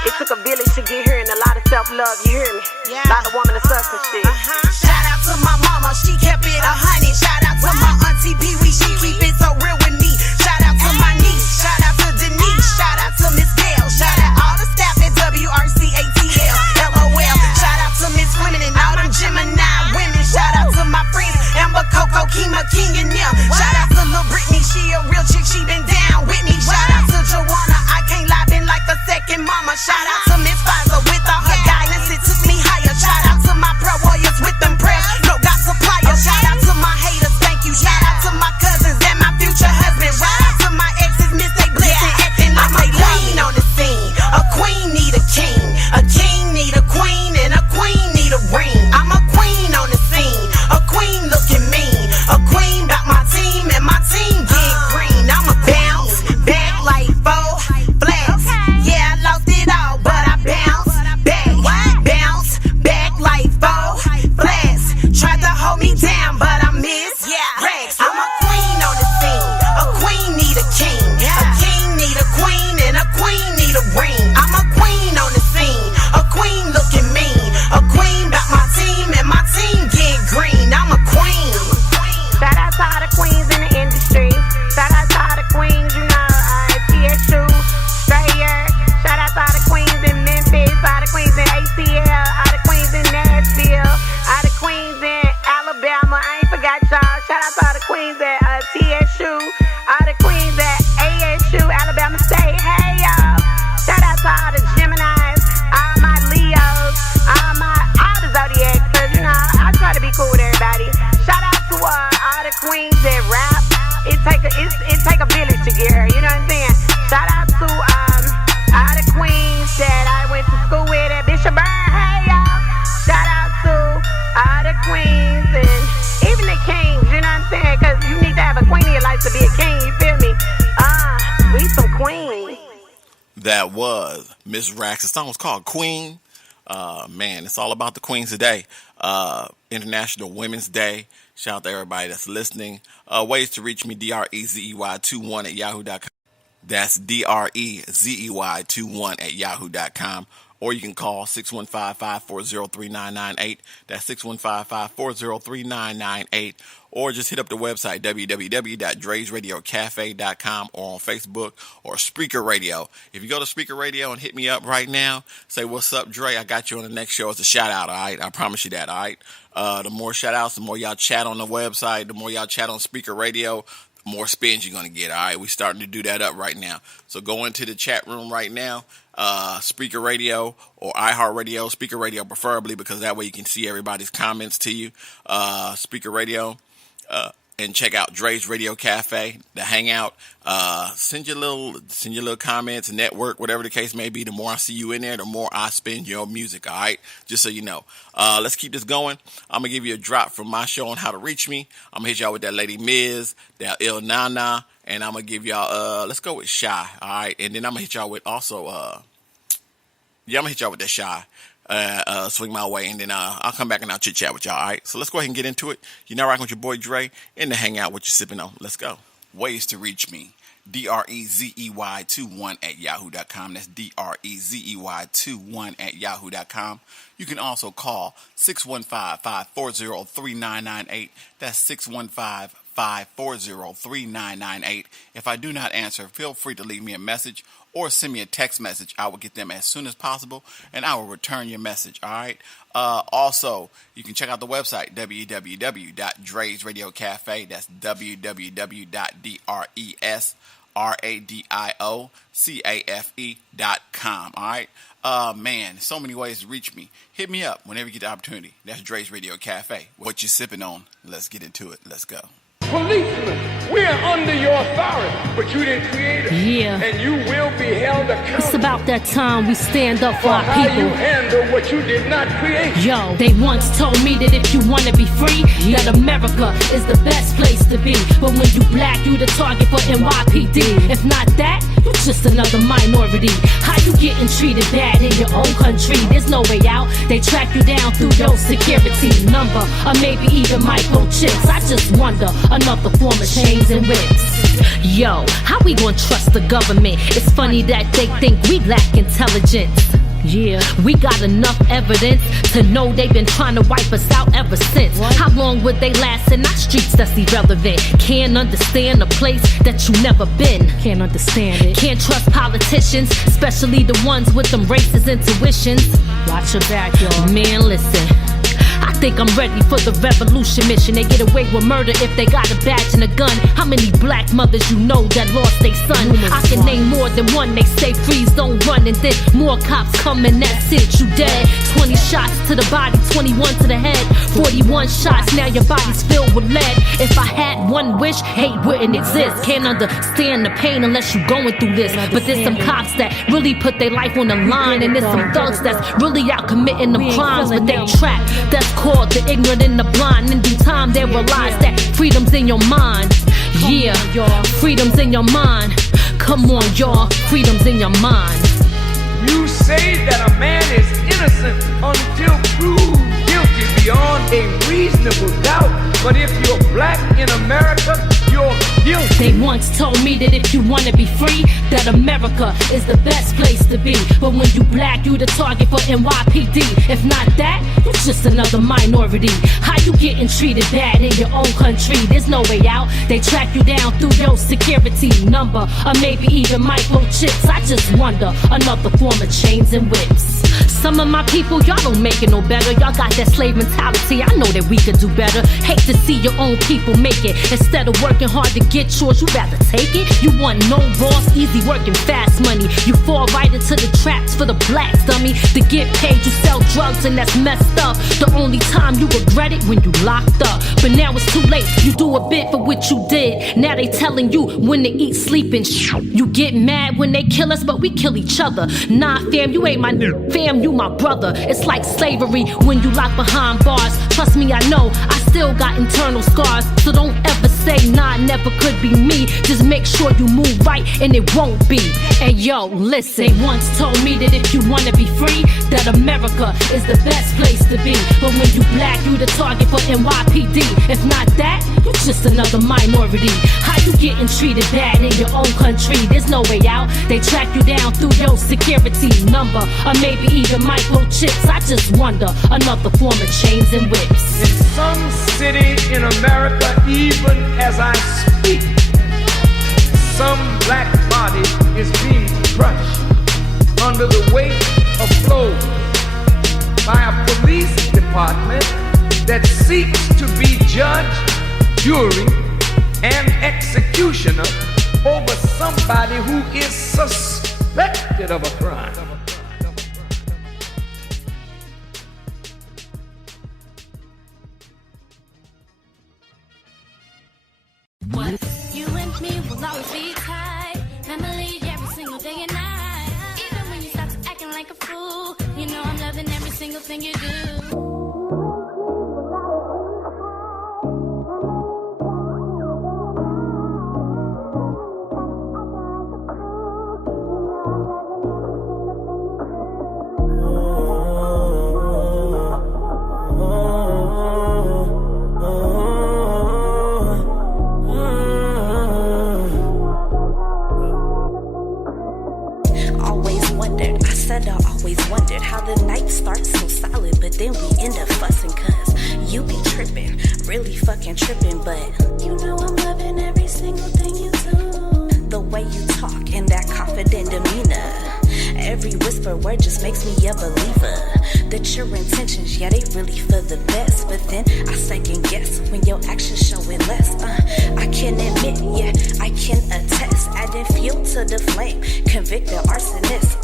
It took a village to get here and a lot of self-love, you hear me? A lot of woman to suss and shit. Shout out to my mama, she kept it 100. Shout out to my auntie Pee Wee, she keep it so real with me. Shout out to my niece, shout out to Denise, shout out to Miss Gail, shout out all the staff at WRCATL, LOL. Shout out to Miss Women and all them Gemini women. Shout out to my friends, Amber, Coco, Kima, King, and them. Shout out to Lil Britney, she a real chick, she been down with me. Shout out to Joanna, I can't lie, been like a second mama. Shout out to Miss Pfizer with all her guidance, it took me higher. Shout out to my pro warriors with them prayers, no God supplier. Shout out to my haters, thank you. Shout out to my cousins and my future husband. Shout out to my exes, miss they blessing, acting like they queen on the scene. A queen need a king. A king need a queen, and a queen need a ring. I'm a queen on the scene. A queen looking mean. A queen about my team, and my team get green. I'm a bounce back like four flats. Yeah, I lost it all, but I bounce back. Bounce back like four flats. Tried to hold me down, but I miss Rex. I'm a queen on the scene. A queen need a king. A king need a queen, and a queen need a ring. I'm a queen on the scene. A queen looking mean. A queen about my team, and my team get green. I'm a queen. Shout out to all the queens in the industry. Shout out to all the queens, you know, TSU, Strayer. Shout out to all the queens in Memphis, all the queens in ATL, all the queens in Nashville, all the queens in Alabama. I ain't forgot y'all. Shout out to all the queens at TSU, all the queens at ASU, Alabama State. Hey y'all. Shout out to all the Geminis, all my Leos, all the Zodiacs. 'Cause you know, I try to be cool with everybody. Shout out to all the queens that rap. It take a village to get her. You know what I'm saying? Shout out to all the queens that I went to school with at Bishop Burn. Hey y'all. Shout out to all the queens and even the kings. You know what I'm saying? 'Cause you need to have a queen in your life to be a king. You feel me? We some queens. That was Miss Rax. The song was called Queen. Man, it's all about the queens today. International Women's Day. Shout out to everybody that's listening. Ways to reach me, DREZEY21 at yahoo.com. That's DREZEY21 at yahoo.com. Or you can call 615-540-3998. That's 615-540-3998. Or just hit up the website, www.Dre'sRadioCafe.com, or on Facebook or Speaker Radio. If you go to Speaker Radio and hit me up right now, say, what's up, Dre? I got you on the next show as a shout out, all right? I promise you that, all right? The more shout outs, the more y'all chat on the website, the more y'all chat on Speaker Radio, the more spins you're going to get, all right? We're starting to do that up right now. So go into the chat room right now, Speaker Radio or iHeartRadio, Speaker Radio preferably, because that way you can see everybody's comments to you. Speaker Radio. And check out Dre's Radio Cafe, the Hangout. Send your little comments, network, whatever the case may be. The more I see you in there, the more I spin your music, all right? Just so you know. Let's keep this going. I'm going to give you a drop from my show on how to reach me. I'm going to hit y'all with that Lady Miz, that Il Nana, and I'm going to give y'all, let's go with Shy, all right? And then I'm going to hit y'all with also, I'm going to hit y'all with that Shy. swing my way, and then I'll come back and I'll chit chat with y'all. All right, so let's go ahead and get into it. You're now rocking with your boy Dre in the Hangout. What you sipping on? Let's go. Ways to reach me: DREZEY21 at yahoo.com. That's DREZEY21 at yahoo.com. You can also call 615-540-3998. That's 615-540-3998. If I do not answer, feel free to leave me a message or send me a text message. I will get them as soon as possible, and I will return your message, all right? Also, you can check out the website, www.Dre'sRadioCafe. That's www.DRESRadioCafe.com, all right? Man, so many ways to reach me. Hit me up whenever you get the opportunity. That's Dre's Radio Cafe. What you sipping on? Let's get into it. Let's go. Policemen, we are under your authority, but you didn't create us. Yeah. And you will be held accountable. It's about that time we stand up for our how people. you handle what you did not create. Yo, they once told me that if you wanna be free, that America is the best place to be. But when you black, you the target for NYPD. If not that, you just another minority. How you getting treated bad in your own country? There's no way out. They track you down through your security number, or maybe even microchips. I just wonder, another form of chains and whips. Yo, how we gonna trust the government? It's funny that they think we lack intelligence. Yeah, we got enough evidence to know they've been trying to wipe us out ever since. How long would they last in our streets? That's irrelevant. Can't understand a place that you never been. Can't understand it. Can't trust politicians, especially the ones with them racist intuitions. Watch your back, y'all. Man, listen, I think I'm ready for the revolution mission. They get away with murder if they got a badge and a gun. How many black mothers you know that lost their son? I can name more than one. They say freeze, don't run, and then more cops come and that's it, you dead. 20 shots to the body, 21 to the head, 41 shots, now your body's filled with lead. If I had one wish, hate wouldn't exist. Can't understand the pain unless you're going through this. But there's some cops that really put their life on the line, and there's some thugs that's really out committing them crimes, but they trapped. That's called the ignorant and the blind. In due time they realize that freedom's in your mind. Yeah, freedom's in your mind. Come on, y'all, freedom's in your mind. You say that a man is innocent until proved guilty beyond a reasonable doubt. But if you're black in America, you're guilty. They once told me that if you wanna be free, that America is the best place to be. But when you black, you the target for NYPD. If not that, you just another minority. How you getting treated bad in your own country? There's no way out. They track you down through your security number, or maybe even microchips. I just wonder, another form of chains and whips. Some of my people, y'all don't make it no better. Y'all got that slave mentality. I know that we could do better. Hate to see your own people make it. Instead of working hard to get yours, you rather take it. You want no boss, easy working, fast money. You fall right into the traps for the blacks, dummy. To get paid, you sell drugs, and that's messed up. The only time you regret it when you locked up. But now it's too late. You do a bit for what you did. Now they telling you when to eat, sleep, and You get mad when they kill us, but we kill each other. Nah, fam, you ain't my fam, you my brother. It's like slavery when you lock behind bars. Trust me, I know, I still got internal scars. So don't ever say, nah, never could be me. Just make sure you move right and it won't be. And yo, listen, they once told me that if you wanna be free, that America is the best place to be. But when you black, you the target for NYPD. If not that, you just another minority. How you getting treated bad in your own country? There's no way out. They track you down through your security number, or maybe even microchips. I just wonder, another form of chains and whips. In some city in America, even as I speak, some black body is being crushed under the weight of flow by a police department that seeks to be judge, jury, and executioner over somebody who is suspected of a crime. What? You and me will always be tight. Family every single day and night. Even when you start to acting like a fool, you know I'm loving every single thing you do. but then we end up fussing, cause you be tripping, really fucking tripping, but you know I'm loving every single thing you do. The way you talk and that confident demeanor, every whisper word just makes me a believer that your intentions, yeah, they really for the best. But then I second guess when your actions showing less. I can admit, yeah, I can attest, adding fuel to the flame, convicted arsonist.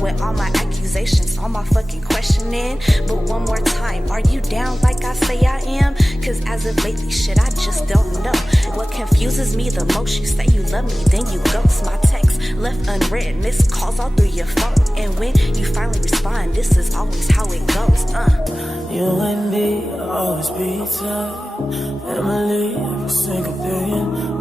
With all my accusations, all my fucking questioning. But one more time, are you down like I say I am? Cause as of lately, shit, I just don't know. What confuses me the most, you say you love me, then you ghost my text, left unread, missed calls all through your phone. And when you finally respond, this is always how it goes. You and me always be tight, Emily, every single billion.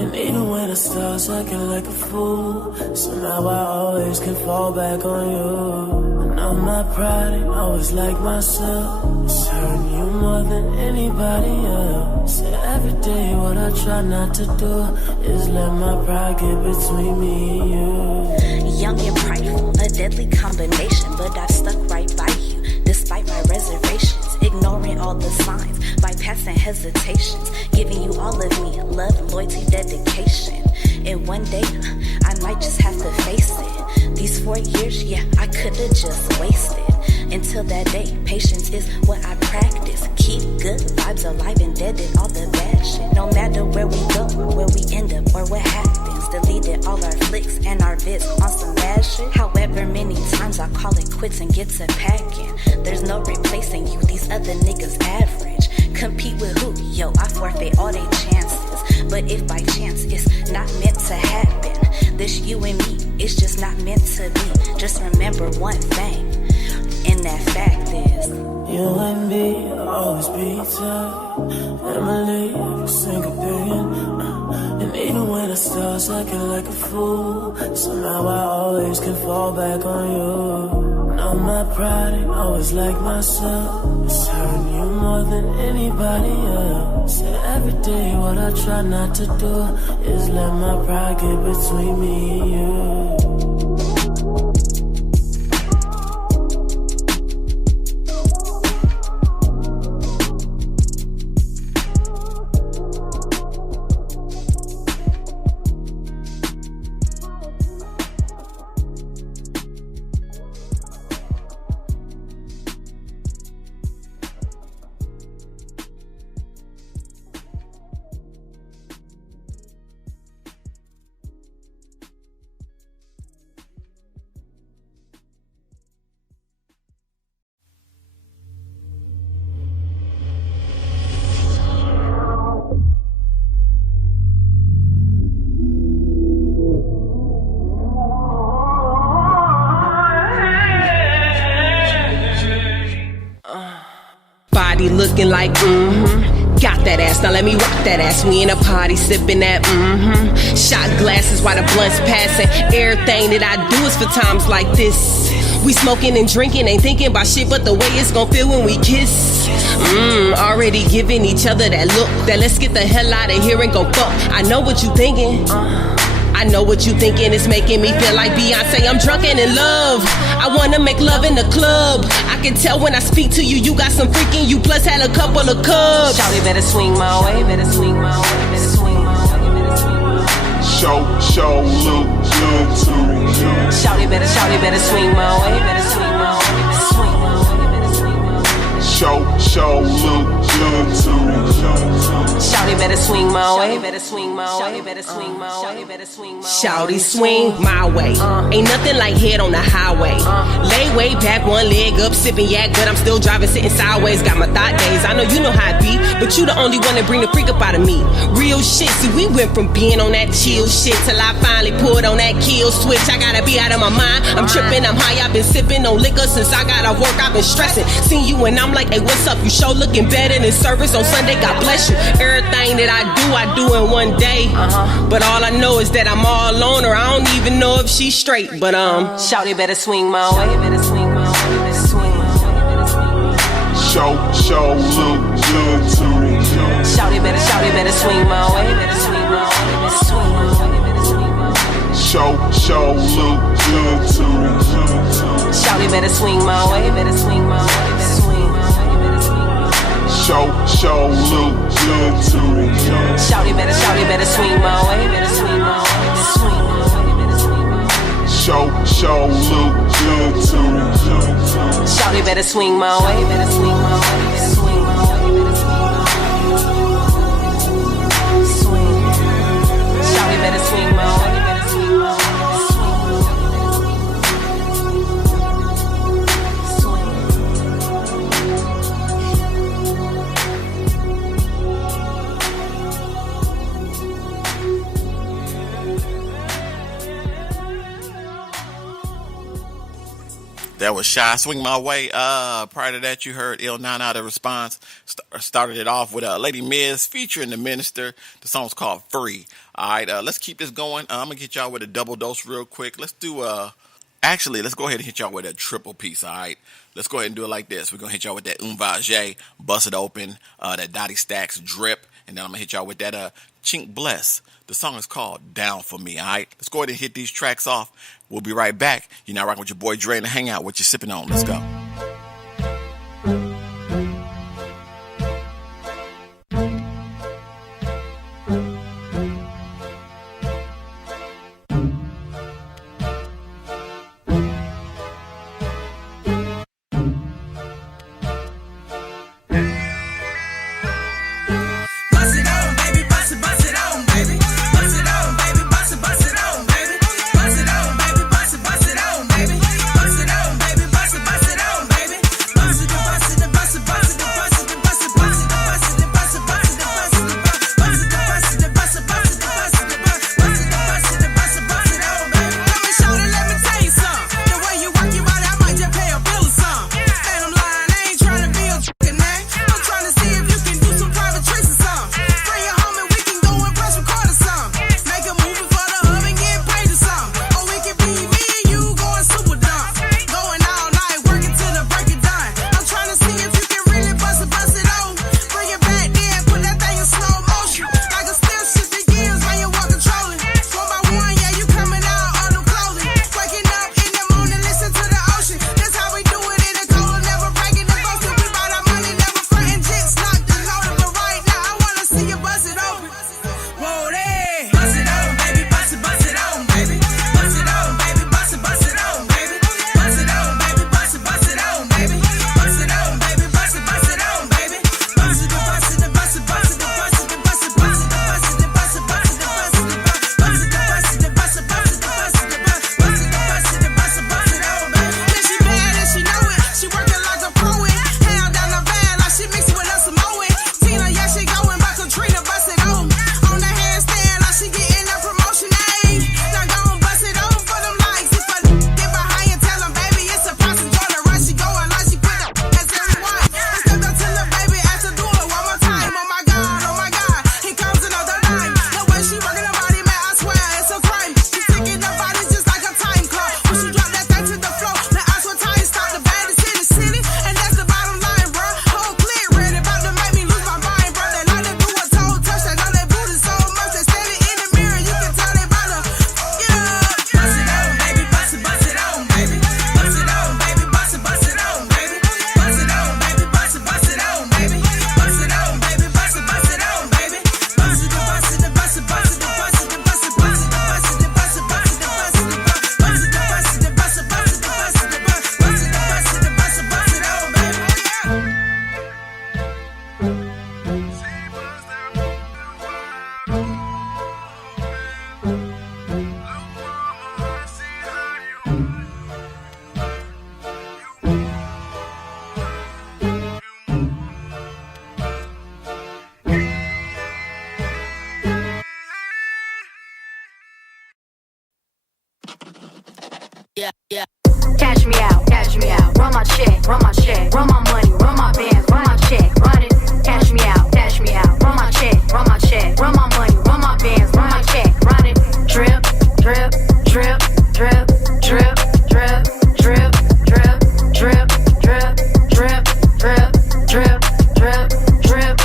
And even when the stars acting like a fool, somehow I always can fall back on you. And I'm not proud and always like myself, it's hurting you more than anybody else. So every day what I try not to do is let my pride get between me and you. Young and prideful, a deadly combination, but I've stuck right by you, despite my reservations, ignoring all the signs, bypassing hesitations, giving you all of me, love, loyalty, dedication. And one day, I might just have to face it. These 4 years, yeah, I could've just wasted. Until that day, patience is what I practice. Keep good vibes alive and deaded all the bad shit. No matter where we go, where we end up, or what happens, deleted all our flicks and our vids on some mad shit. However many times I call it quits and get to packing, there's no replacing you, these other niggas average. Compete with who? Yo, I forfeit all their chances. But if by chance it's not meant to happen, this you and me, it's just not meant to be. Just remember one thing, and that fact is, you and me always be tight, Emily, every single billion. And even when the stars acting like a fool, somehow I always can fall back on you. And I'm not proud and always like myself, it's hurting you more than anybody else. So every day what I try not to do is let my pride get between me and you. Looking like, got that ass, now let me rock that ass. We in a party sipping that, shot glasses while the blunt's passing. Everything that I do is for times like this. We smoking and drinking, ain't thinking about shit but the way it's gon' feel when we kiss. Already giving each other that look, that let's get the hell out of here and go fuck. I know what you thinking, I know what you thinking, it's making me feel like Beyonce, I'm drunk and in love. I wanna make love in the club. I can tell when I speak to you, you got some freaking you, plus had a couple of cubs. Shawty better swing my way, better swing my way, better swing my way, better swing my way. Show look good too. Shawty better swing my way, better swing my way, better swing my way, better swing my way. Show look good too. Shawty better swing my way, better swing my way, better swing my way, better swing my way. Shawty swing my way, ain't nothing like head on the highway. Lay way back, one leg up, sipping yak, but I'm still driving, sitting sideways. Got my thought days, I know you know how it be, but you the only one that bring the freak up out of me. Real shit, see we went from being on that chill shit till I finally pulled on that kill switch. I gotta be out of my mind, I'm tripping, I'm high, I've been sipping on liquor since I got off work, I've been stressing. Seen you and I'm like, hey, what's up? You show looking better than service on Sunday, God bless you. Everything that I do in one day. But all I know is that I'm all on her. I don't even know if she's straight, but Shawty better swing my way, better swing my way, better swing my way, better swing my way. Show look good too. Shawty better swing my way, better swing my way, better swing my way, better swing my way. Show look good too. Shawty better swing my way, better swing my way, better swing my way. show look good too. Shawty better swing my way, better swing my way, better swing my way, better swing my way. Show look good too. Shawty better swing my way, better swing my way, better swing my way, better swing my way. Swing. Shawty better swing my way, better swing my way. That was Shy Swing My Way. Prior to that, you heard Il Nana, the response. Started it off with Lady Miz featuring the Minister. The song's called Free. All right, let's keep this going. I'm going to get y'all with a double dose real quick. Let's do, actually, let's go ahead and hit y'all with a triple piece, all right? Let's go ahead and do it like this. We're going to hit y'all with that Vage, Bust It Open, that Dottie Stacks Drip, and then I'm going to hit y'all with that Chink Bless. The song is called Down For Me, all right? Let's go ahead and hit these tracks off. We'll be right back. You're now rocking with your boy Dre in the Hangout. What you sipping on? Let's go. Yeah, yeah. Cash me out, run my check, run my money, run my bands, run my check, run it. Cash me out, run my check, run my money, run my bands, run my check, run it. Drip, drip, drip, drip, drip, drip, drip, drip, drip, drip, drip, drip, drip, drip, drip.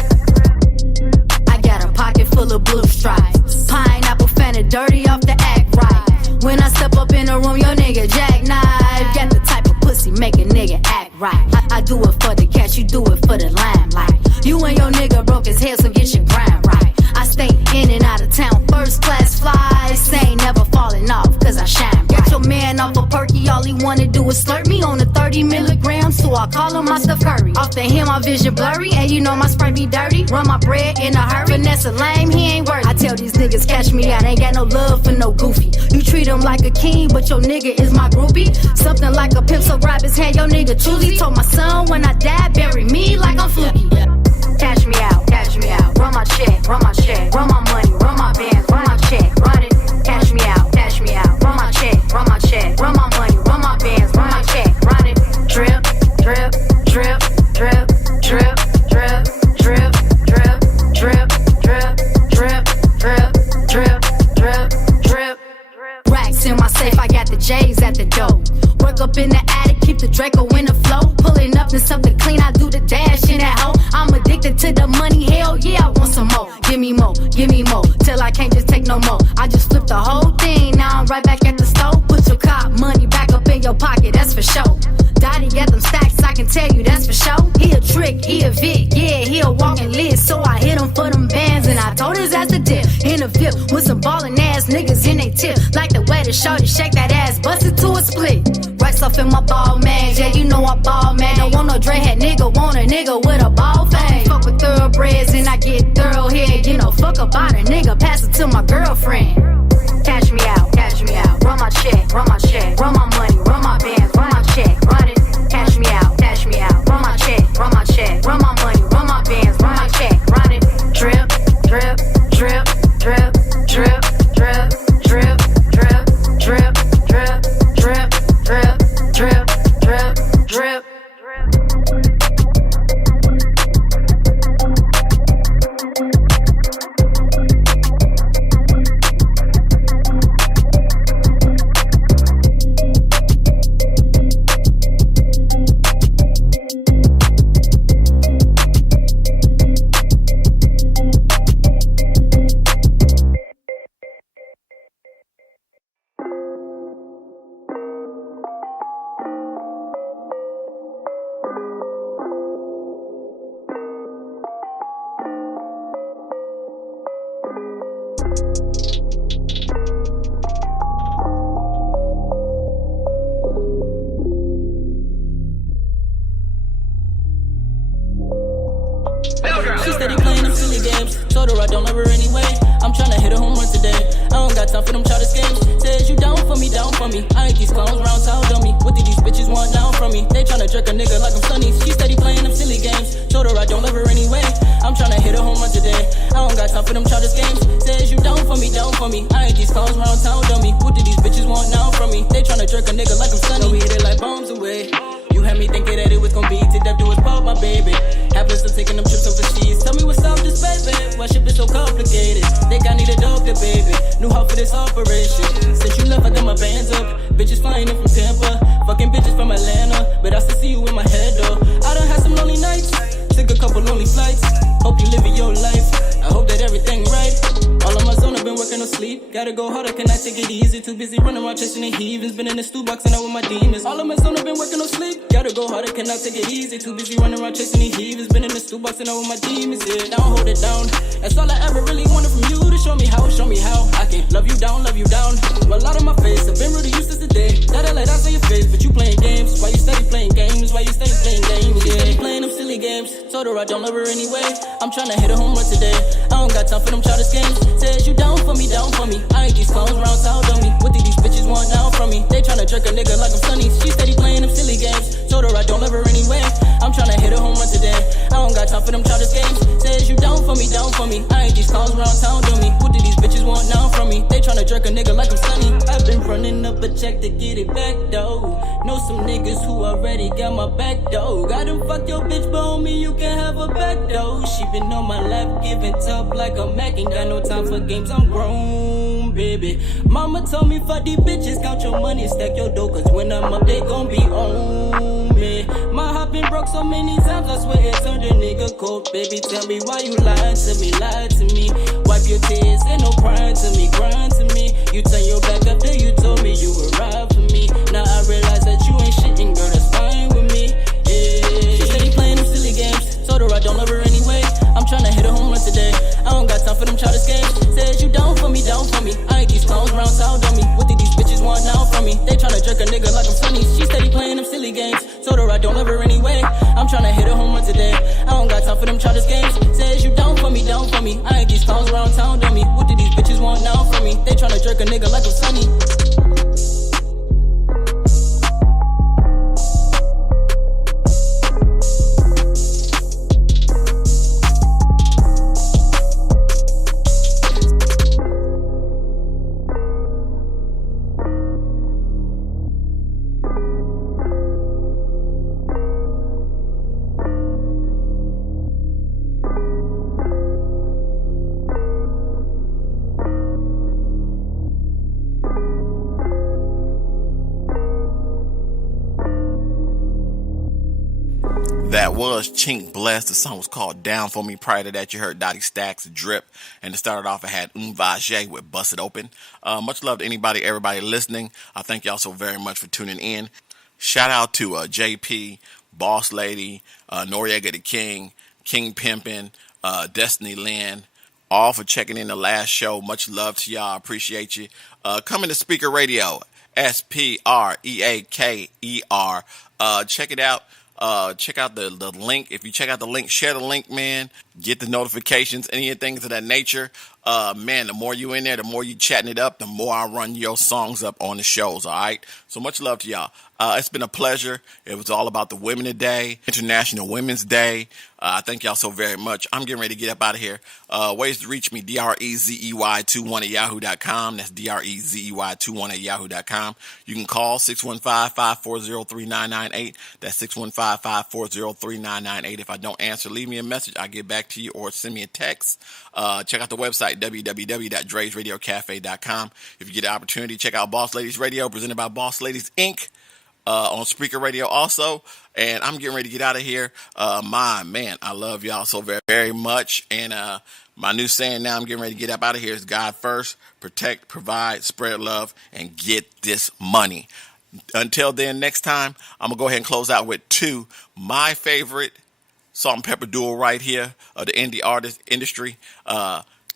I got a pocket full of blue stripes, pineapple Fanta, dirty off the act right. When I step up in the room, your nigga jackknife. Got the type of pussy make a nigga act right. I do it for the cash, you do it for the limelight. You and your nigga broke his head, so get your grind right. I stay in and out of town, first class flights. Ain't never falling off, cause I shine bright. Get your man off a perky, all he wanna do is slurp me on the 30 milligrams, so I call him my Steph Curry. Off the hill, my vision blurry, and you know my Sprite be dirty. Run my bread in a hurry, Vanessa lame, he ain't worthy. I tell these niggas, catch me out, ain't got no love for no goofy. You treat him like a king, but your nigga is my groupie. Something like a pimp, so grab his hand, your nigga truly. Told my son, when I die, bury me like I'm Fluky. Cash me out, run my check, run my money, run my bands, run my check, run it. Cash me out, run my check, run my money, run my bands, run my check, run it. Drip, drip, drip, drip, drip, drip, drip, drip, drip, drip, drip, drip, drip, drip, drip. Racks in my safe, I got the J's at the door. Work up in the attic, keep the Draco in the flow. Pulling up to something clean, I do the dash in that hoe. I'm addicted to the money, hell yeah, I want some more. Give me more, till I can't just take no more. I just flipped the whole thing, now I'm right back at the store. Put your cop money back up in your pocket, that's for sure. Dottie got them stacks, I can tell you that's for sure. He a trick, he a Vic, yeah, he a walking list. So I hit him for them bands and I told his ass to dip. In a VIP with some ballin' ass niggas in they tip. Like the way the shorty shake that ass, bust it to a split. Right off in my ball, man, yeah, you know I ball, man. Don't want no dreadhead nigga, want a nigga with a ball fade. Fuck with thoroughbreds and I get thorough here. You know, fuck about a nigga, pass it to my girlfriend. Cash me out, run my check, run my money, run my bands, run my check, run it. Cash me out, run my check, run my money, run my bands, run my check, run it. Drip, drip, drip, drip, drip, drip, drip, drip, drip, drip, drip, drip, drip, drip, drip. She steady playing them silly games. Told her I don't love her anyway. I'm tryna hit a home run today. I don't got time for them childish games. Says you down for me, down for me. I ain't these clowns round town dummy. What did these bitches want now from me? They tryna jerk a nigga like I'm Sunny. She steady playing them silly games. Told her I don't love her anyway. I'm tryna hit a home run today. I don't got time for them childish games. Says you down for me, down for me. I ain't these clowns round town dummy. What did these bitches want now from me? They tryna jerk a nigga like I'm Sunny. So we hit it like bombs away. You had me thinking that it was gonna be to death do us part, my baby. Hapless of taking them trips overseas. Tell me what's up this baby. Why shit be so complicated? Think I need a doctor, baby. Knew how for this operation. Since you left, I got my bands up. Bitches flying in from Tampa. Fucking bitches from Atlanta. But I still see you in my head though. I done had some lonely nights. Took a couple lonely flights. Hope you living your life. I hope that everything right. All of my zone, I've been working no sleep. Gotta go harder, can I take it easy? Too busy running around chasing the heathens. Been in the stew box and out with my demons. All of my zone, I've been working no sleep. Gotta go harder, can I take it easy? Too busy running around chasing the heathens. Been in the stew box and out with my demons. Yeah, now hold it down. That's all I ever really wanted from you. To show me how I can love you down, love you down. Well, out of my face, I've been really useless today. That I let out on your face, but you playing games. Why you steady playing games? Why you steady playing games? Yeah, steady playing them silly games. Told her I don't love her anyway. I'm tryna hit a home run today. I don't got time for them childish games. Says you down for me, down for me. I ain't these clowns round town dummy. What did these bitches want now from me? They tryna jerk a nigga like I'm Sunny. She steady playing them silly games. Told her I don't love her anyway. I'm tryna hit a home run today. I don't got time for them childish games. Says you down for me, down for me. I ain't these clowns round town dummy. What did these bitches want now from me? They tryna jerk a nigga like I'm Sunny. I've been running up a check to get it back though. Know some niggas who already got my back though. Got them fuck your bitch, but homie you can have a back though. She been on my lap giving top like a Mac. Ain't got no time for games, I'm grown, baby. Mama told me fuck these bitches, count your money, stack your dough, cause when I'm up they gon' be on me. My heart been broke so many times, I swear it turned a nigga cold. Baby, tell me why you lied to me, wipe your tears, ain't no crying to me, grind to me. You turn your back after you told me you would ride for me. Now I realize that you ain't shitting, girl, that's fine with me. Yeah. She steady playing them silly games. Told her I don't love her anyway. for them childish games. Says you down for me, down for me. I ain't these clowns round town dummy. What did these bitches want now from me? They tryna jerk a nigga like I'm funny. She steady playing them silly games. Told her I don't love her anyway. I'm tryna hit her home run today. I don't got time for them childish games. Says you down for me, down for me. I ain't these clowns around town dummy. What did these bitches want now from me? They tryna jerk a nigga like I'm sunny. That was Chink Bless. The song was called Down For Me. Prior to that, you heard Dottie Stacks, Drip. And to start it off, I had Vajay with Bust It Open. Much love to anybody, everybody listening. I thank y'all so very much for tuning in. Shout out to JP, Boss Lady, Noriega the King, King Pimpin', Destiny Lynn, all for checking in the last show. Much love to y'all. Appreciate you. Coming to Speaker Radio, SPREAKER. Check it out. Check out the link. If you check out the link, share the link, man. Get the notifications, any things of that nature. Man, the more you in there, the more you chatting it up, the more I run your songs up on the shows, all right? So much love to y'all. It's been a pleasure. It was all about the women today, International Women's Day. I thank y'all so very much. I'm getting ready to get up out of here. Ways to reach me, DREZEY21 at yahoo.com. That's DREZEY21 at yahoo.com. You can call 615-540-3998. That's 615-540-3998. If I don't answer, leave me a message. I'll get back to you, or send me a text. Check out the website, www.dresradio.cafe.com. If you get an opportunity, check out Boss Ladies Radio, presented by Boss Ladies Inc. On Speaker Radio also. And I'm getting ready to get out of here. My man, I love y'all so very, very much. And my new saying now, I'm getting ready to get up out of here, is God first, protect, provide, spread love, and get this money. Until then, next time, I'm going to go ahead and close out with two, my favorite salt and pepper duo right here of the indie artist industry.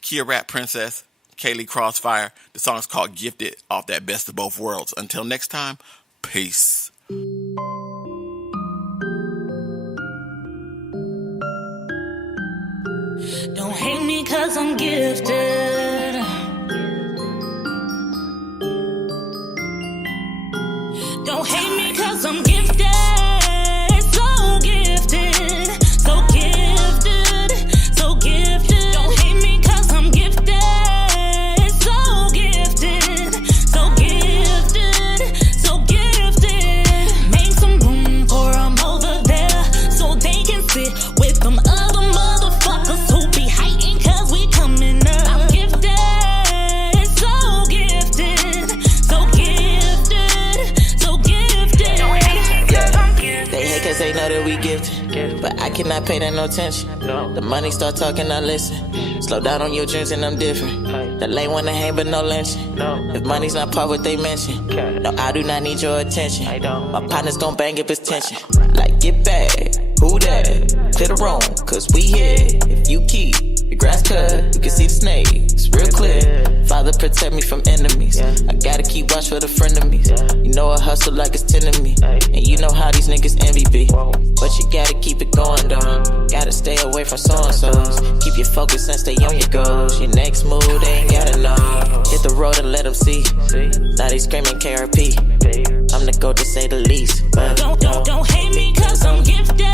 Kia Rap Princess, Kaylee Crossfire. The song is called Gifted, off that Best of Both Worlds. Until next time, peace. Don't hate me 'cause I'm gifted. Don't hate me 'cause I'm gifted. So gifted. So gifted. So gifted. Don't hate me 'cause I'm gifted. So gifted. So gifted. So gifted. Make some room for 'em over there so they can sit with them other motherfuckers who be hating 'cause we coming up. I'm gifted. So gifted. So gifted. So gifted. Don't hate me 'cause I'm gifted. They hate 'cause they know that we gifted, but I cannot pay that no attention. The money start talking, I listen. Slow down on your dreams and I'm different. The lane wanna hang but no lynching. If money's not part what they mention, no, I do not need your attention. My partner's gon' bang if it's tension. Like, get back, who that? Clear the room, 'cause we here. If you keep your grass cut, you can see the snakes real clear. Father, protect me from enemies. I gotta keep watch for the frenemies. You know I hustle like it's 10 of me, and you know how these niggas envy be. But you gotta keep it going though. Gotta stay away from so-and-sos. Keep your focus and stay on your goals. Your next move, they ain't gotta know. Hit the road and let them see. Now they screaming KRP. I'm the GOAT to say the least. But don't hate me 'cause I'm gifted.